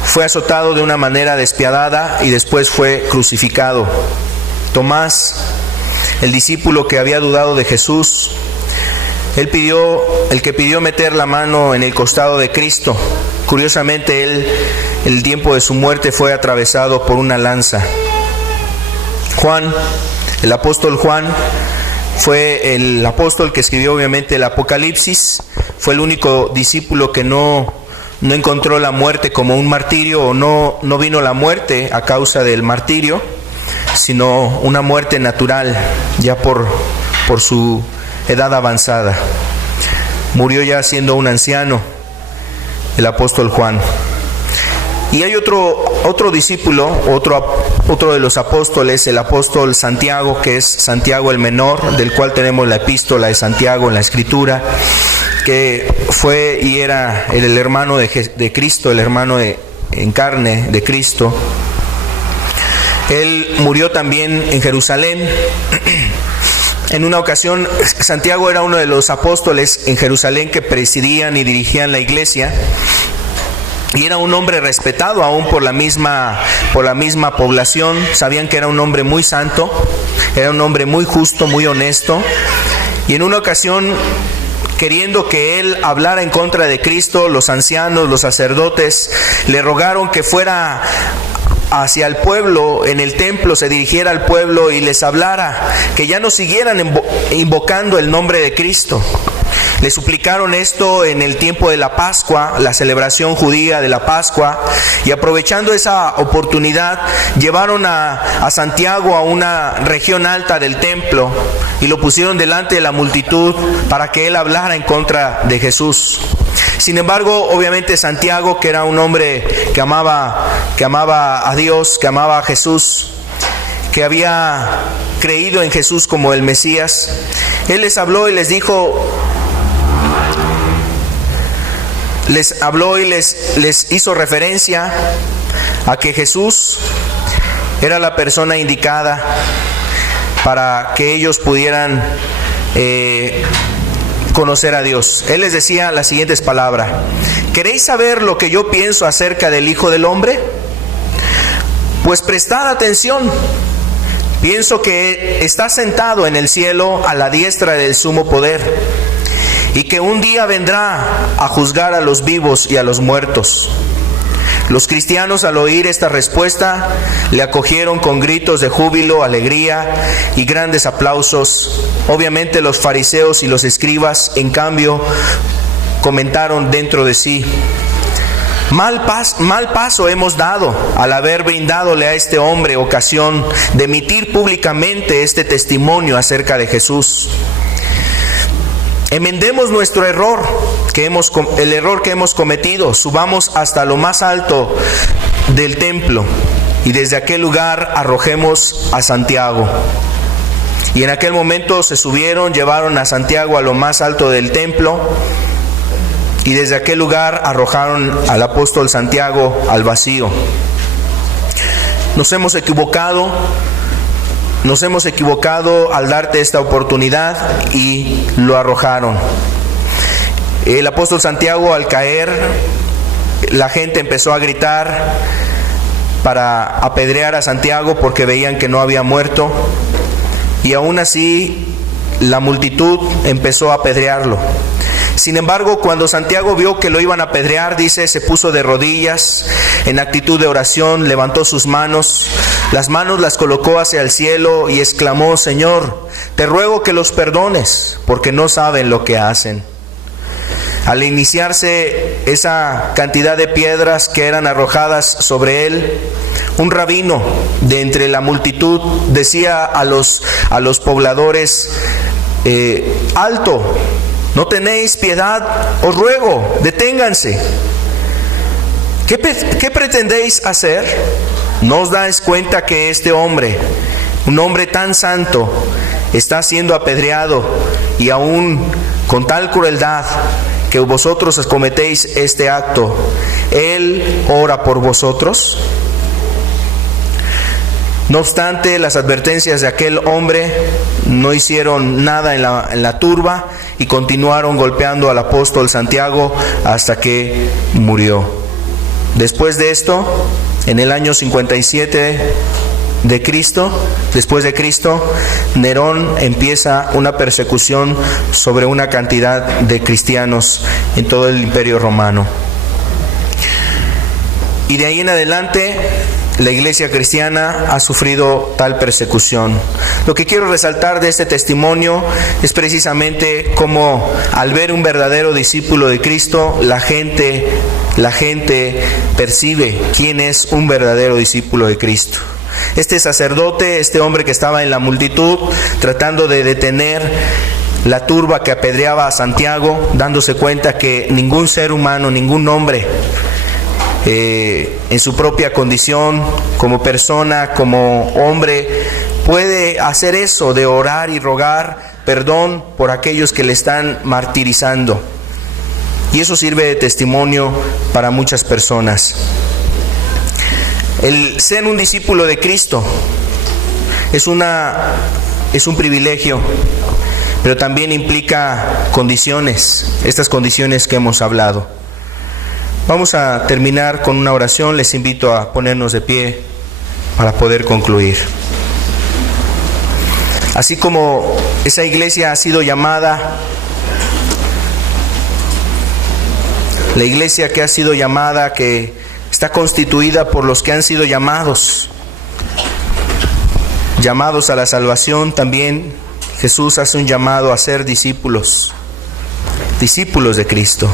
fue azotado de una manera despiadada y después fue crucificado. Tomás, el discípulo que había dudado de Jesús, el que pidió meter la mano en el costado de Cristo. Curiosamente, el tiempo de su muerte fue atravesado por una lanza. Juan, el apóstol Juan, fue el apóstol que escribió obviamente el Apocalipsis. Fue el único discípulo que no encontró la muerte como un martirio, o no vino la muerte a causa del martirio, sino una muerte natural, ya por su edad avanzada. Murió ya siendo un anciano, el apóstol Juan. Y hay otro discípulo, otro de los apóstoles, el apóstol Santiago, que es Santiago el menor, del cual tenemos la epístola de Santiago en la Escritura, que fue y era el hermano de Cristo, el hermano en carne de Cristo. Él murió también en Jerusalén. En una ocasión, Santiago era uno de los apóstoles en Jerusalén que presidían y dirigían la iglesia, y era un hombre respetado aún por la misma población. Sabían que era un hombre muy santo, era un hombre muy justo, muy honesto. Y en una ocasión, queriendo que él hablara en contra de Cristo, los ancianos, los sacerdotes, le rogaron que fuera hacia el pueblo, en el templo, se dirigiera al pueblo y les hablara, que ya no siguieran invocando el nombre de Cristo. Le suplicaron esto en el tiempo de la Pascua, la celebración judía de la Pascua, y aprovechando esa oportunidad, llevaron a Santiago a una región alta del templo y lo pusieron delante de la multitud para que él hablara en contra de Jesús. Sin embargo, obviamente Santiago, que era un hombre que amaba a Dios, que amaba a Jesús, que había creído en Jesús como el Mesías, él les habló y les hizo referencia a que Jesús era la persona indicada para que ellos pudieran conocer a Dios. Él les decía las siguientes palabras: ¿queréis saber lo que yo pienso acerca del Hijo del Hombre? Pues prestad atención. Pienso que está sentado en el cielo a la diestra del sumo poder, y que un día vendrá a juzgar a los vivos y a los muertos. Los cristianos, al oír esta respuesta, le acogieron con gritos de júbilo, alegría y grandes aplausos. Obviamente los fariseos y los escribas, en cambio, comentaron dentro de sí: mal paso hemos dado al haber brindadole a este hombre ocasión de emitir públicamente este testimonio acerca de Jesús. Enmendemos nuestro error, el error que hemos cometido, subamos hasta lo más alto del templo y desde aquel lugar arrojemos a Santiago. Y en aquel momento se subieron, llevaron a Santiago a lo más alto del templo, y desde aquel lugar arrojaron al apóstol Santiago al vacío. Nos hemos equivocado al darte esta oportunidad, y lo arrojaron. El apóstol Santiago, al caer, la gente empezó a gritar para apedrear a Santiago porque veían que no había muerto, y aún así la multitud empezó a apedrearlo. Sin embargo, cuando Santiago vio que lo iban a apedrear, dice, se puso de rodillas en actitud de oración, levantó sus manos, las manos las colocó hacia el cielo y exclamó: Señor, te ruego que los perdones, porque no saben lo que hacen. Al iniciarse esa cantidad de piedras que eran arrojadas sobre él, un rabino de entre la multitud decía a los pobladores: alto, no tenéis piedad, os ruego, deténganse. ¿Qué pretendéis hacer? ¿No os dais cuenta que este hombre, un hombre tan santo, está siendo apedreado, y aún con tal crueldad que vosotros cometéis este acto, él ora por vosotros? No obstante, las advertencias de aquel hombre no hicieron nada en la turba, y continuaron golpeando al apóstol Santiago hasta que murió. Después de esto, en el año 57 después de Cristo, Nerón empieza una persecución sobre una cantidad de cristianos en todo el Imperio Romano. Y de ahí en adelante, la iglesia cristiana ha sufrido tal persecución. Lo que quiero resaltar de este testimonio es precisamente cómo al ver un verdadero discípulo de Cristo, la gente percibe quién es un verdadero discípulo de Cristo. Este sacerdote, este hombre que estaba en la multitud tratando de detener la turba que apedreaba a Santiago, dándose cuenta que ningún ser humano, ningún hombre en su propia condición como persona, como hombre, puede hacer eso de orar y rogar perdón por aquellos que le están martirizando. Y eso sirve de testimonio para muchas personas. El ser un discípulo de Cristo es un privilegio, pero también implica condiciones, estas condiciones que hemos hablado. Vamos a terminar con una oración. Les invito a ponernos de pie para poder concluir. Así como esa iglesia ha sido llamada, la iglesia que ha sido llamada, que está constituida por los que han sido llamados a la salvación, también Jesús hace un llamado a ser discípulos de Cristo.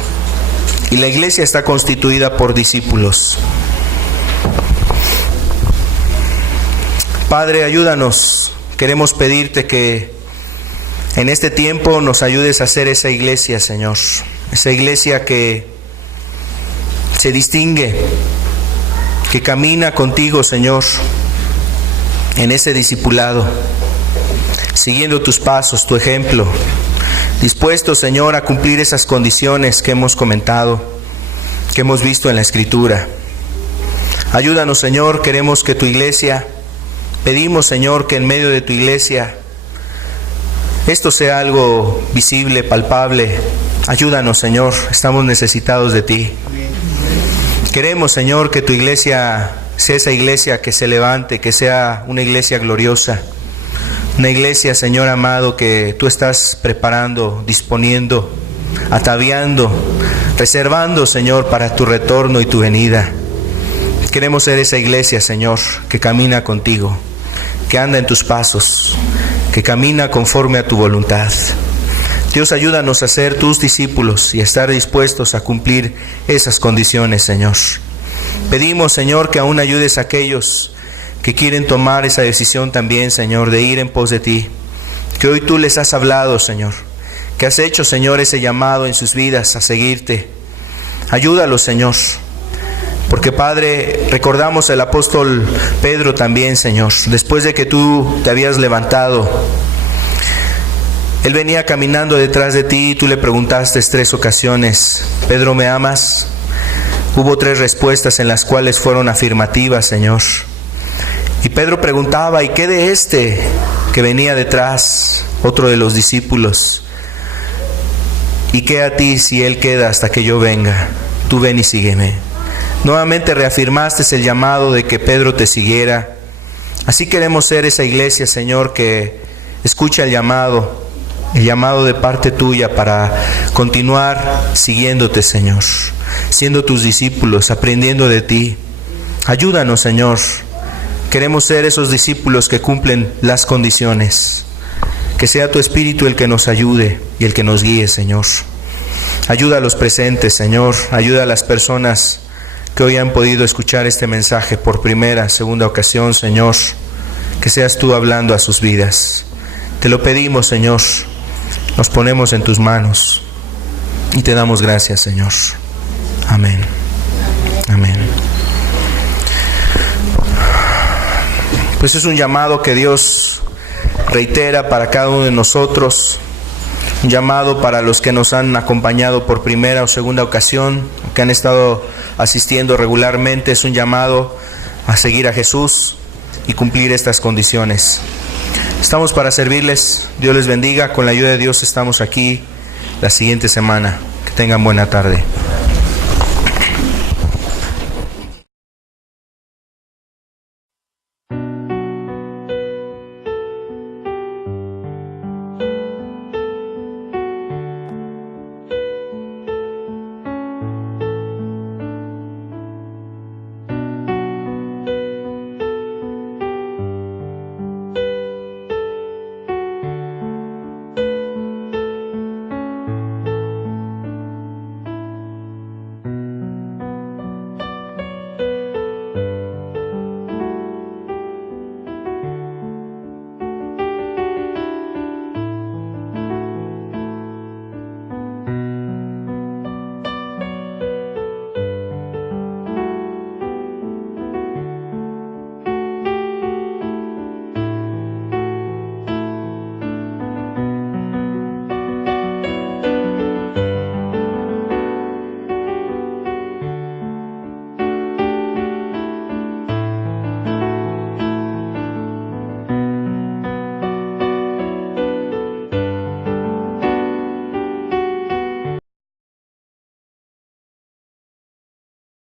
Y la iglesia está constituida por discípulos. Padre, ayúdanos. Queremos pedirte que en este tiempo nos ayudes a hacer esa iglesia, Señor. Esa iglesia que se distingue, que camina contigo, Señor, en ese discipulado, siguiendo tus pasos, tu ejemplo. Dispuestos, Señor, a cumplir esas condiciones que hemos comentado, que hemos visto en la Escritura. Ayúdanos, Señor, queremos que tu iglesia, pedimos, Señor, que en medio de tu iglesia esto sea algo visible, palpable. Ayúdanos, Señor, estamos necesitados de ti. Queremos, Señor, que tu iglesia sea esa iglesia que se levante, que sea una iglesia gloriosa. Una iglesia, Señor amado, que tú estás preparando, disponiendo, ataviando, reservando, Señor, para tu retorno y tu venida. Queremos ser esa iglesia, Señor, que camina contigo, que anda en tus pasos, que camina conforme a tu voluntad. Dios, ayúdanos a ser tus discípulos y a estar dispuestos a cumplir esas condiciones, Señor. Pedimos, Señor, que aún ayudes a aquellos que quieren tomar esa decisión también, Señor, de ir en pos de ti. Que hoy tú les has hablado, Señor. Que has hecho, Señor, ese llamado en sus vidas a seguirte. Ayúdalos, Señor. Porque, Padre, recordamos el apóstol Pedro también, Señor. Después de que tú te habías levantado, él venía caminando detrás de ti y tú le preguntaste 3 ocasiones: Pedro, ¿me amas? Hubo 3 respuestas en las cuales fueron afirmativas, Señor. Y Pedro preguntaba: ¿y qué de este que venía detrás, otro de los discípulos? ¿Y qué a ti si él queda hasta que yo venga? Tú ven y sígueme. Nuevamente reafirmaste el llamado de que Pedro te siguiera. Así queremos ser esa iglesia, Señor, que escucha el llamado de parte tuya para continuar siguiéndote, Señor, siendo tus discípulos, aprendiendo de ti. Ayúdanos, Señor. Queremos ser esos discípulos que cumplen las condiciones. Que sea tu Espíritu el que nos ayude y el que nos guíe, Señor. Ayuda a los presentes, Señor. Ayuda a las personas que hoy han podido escuchar este mensaje por primera, segunda ocasión, Señor. Que seas tú hablando a sus vidas. Te lo pedimos, Señor. Nos ponemos en tus manos y te damos gracias, Señor. Amén. Amén. Pues es un llamado que Dios reitera para cada uno de nosotros, un llamado para los que nos han acompañado por primera o segunda ocasión, que han estado asistiendo regularmente. Es un llamado a seguir a Jesús y cumplir estas condiciones. Estamos para servirles. Dios les bendiga. Con la ayuda de Dios estamos aquí la siguiente semana. Que tengan buena tarde.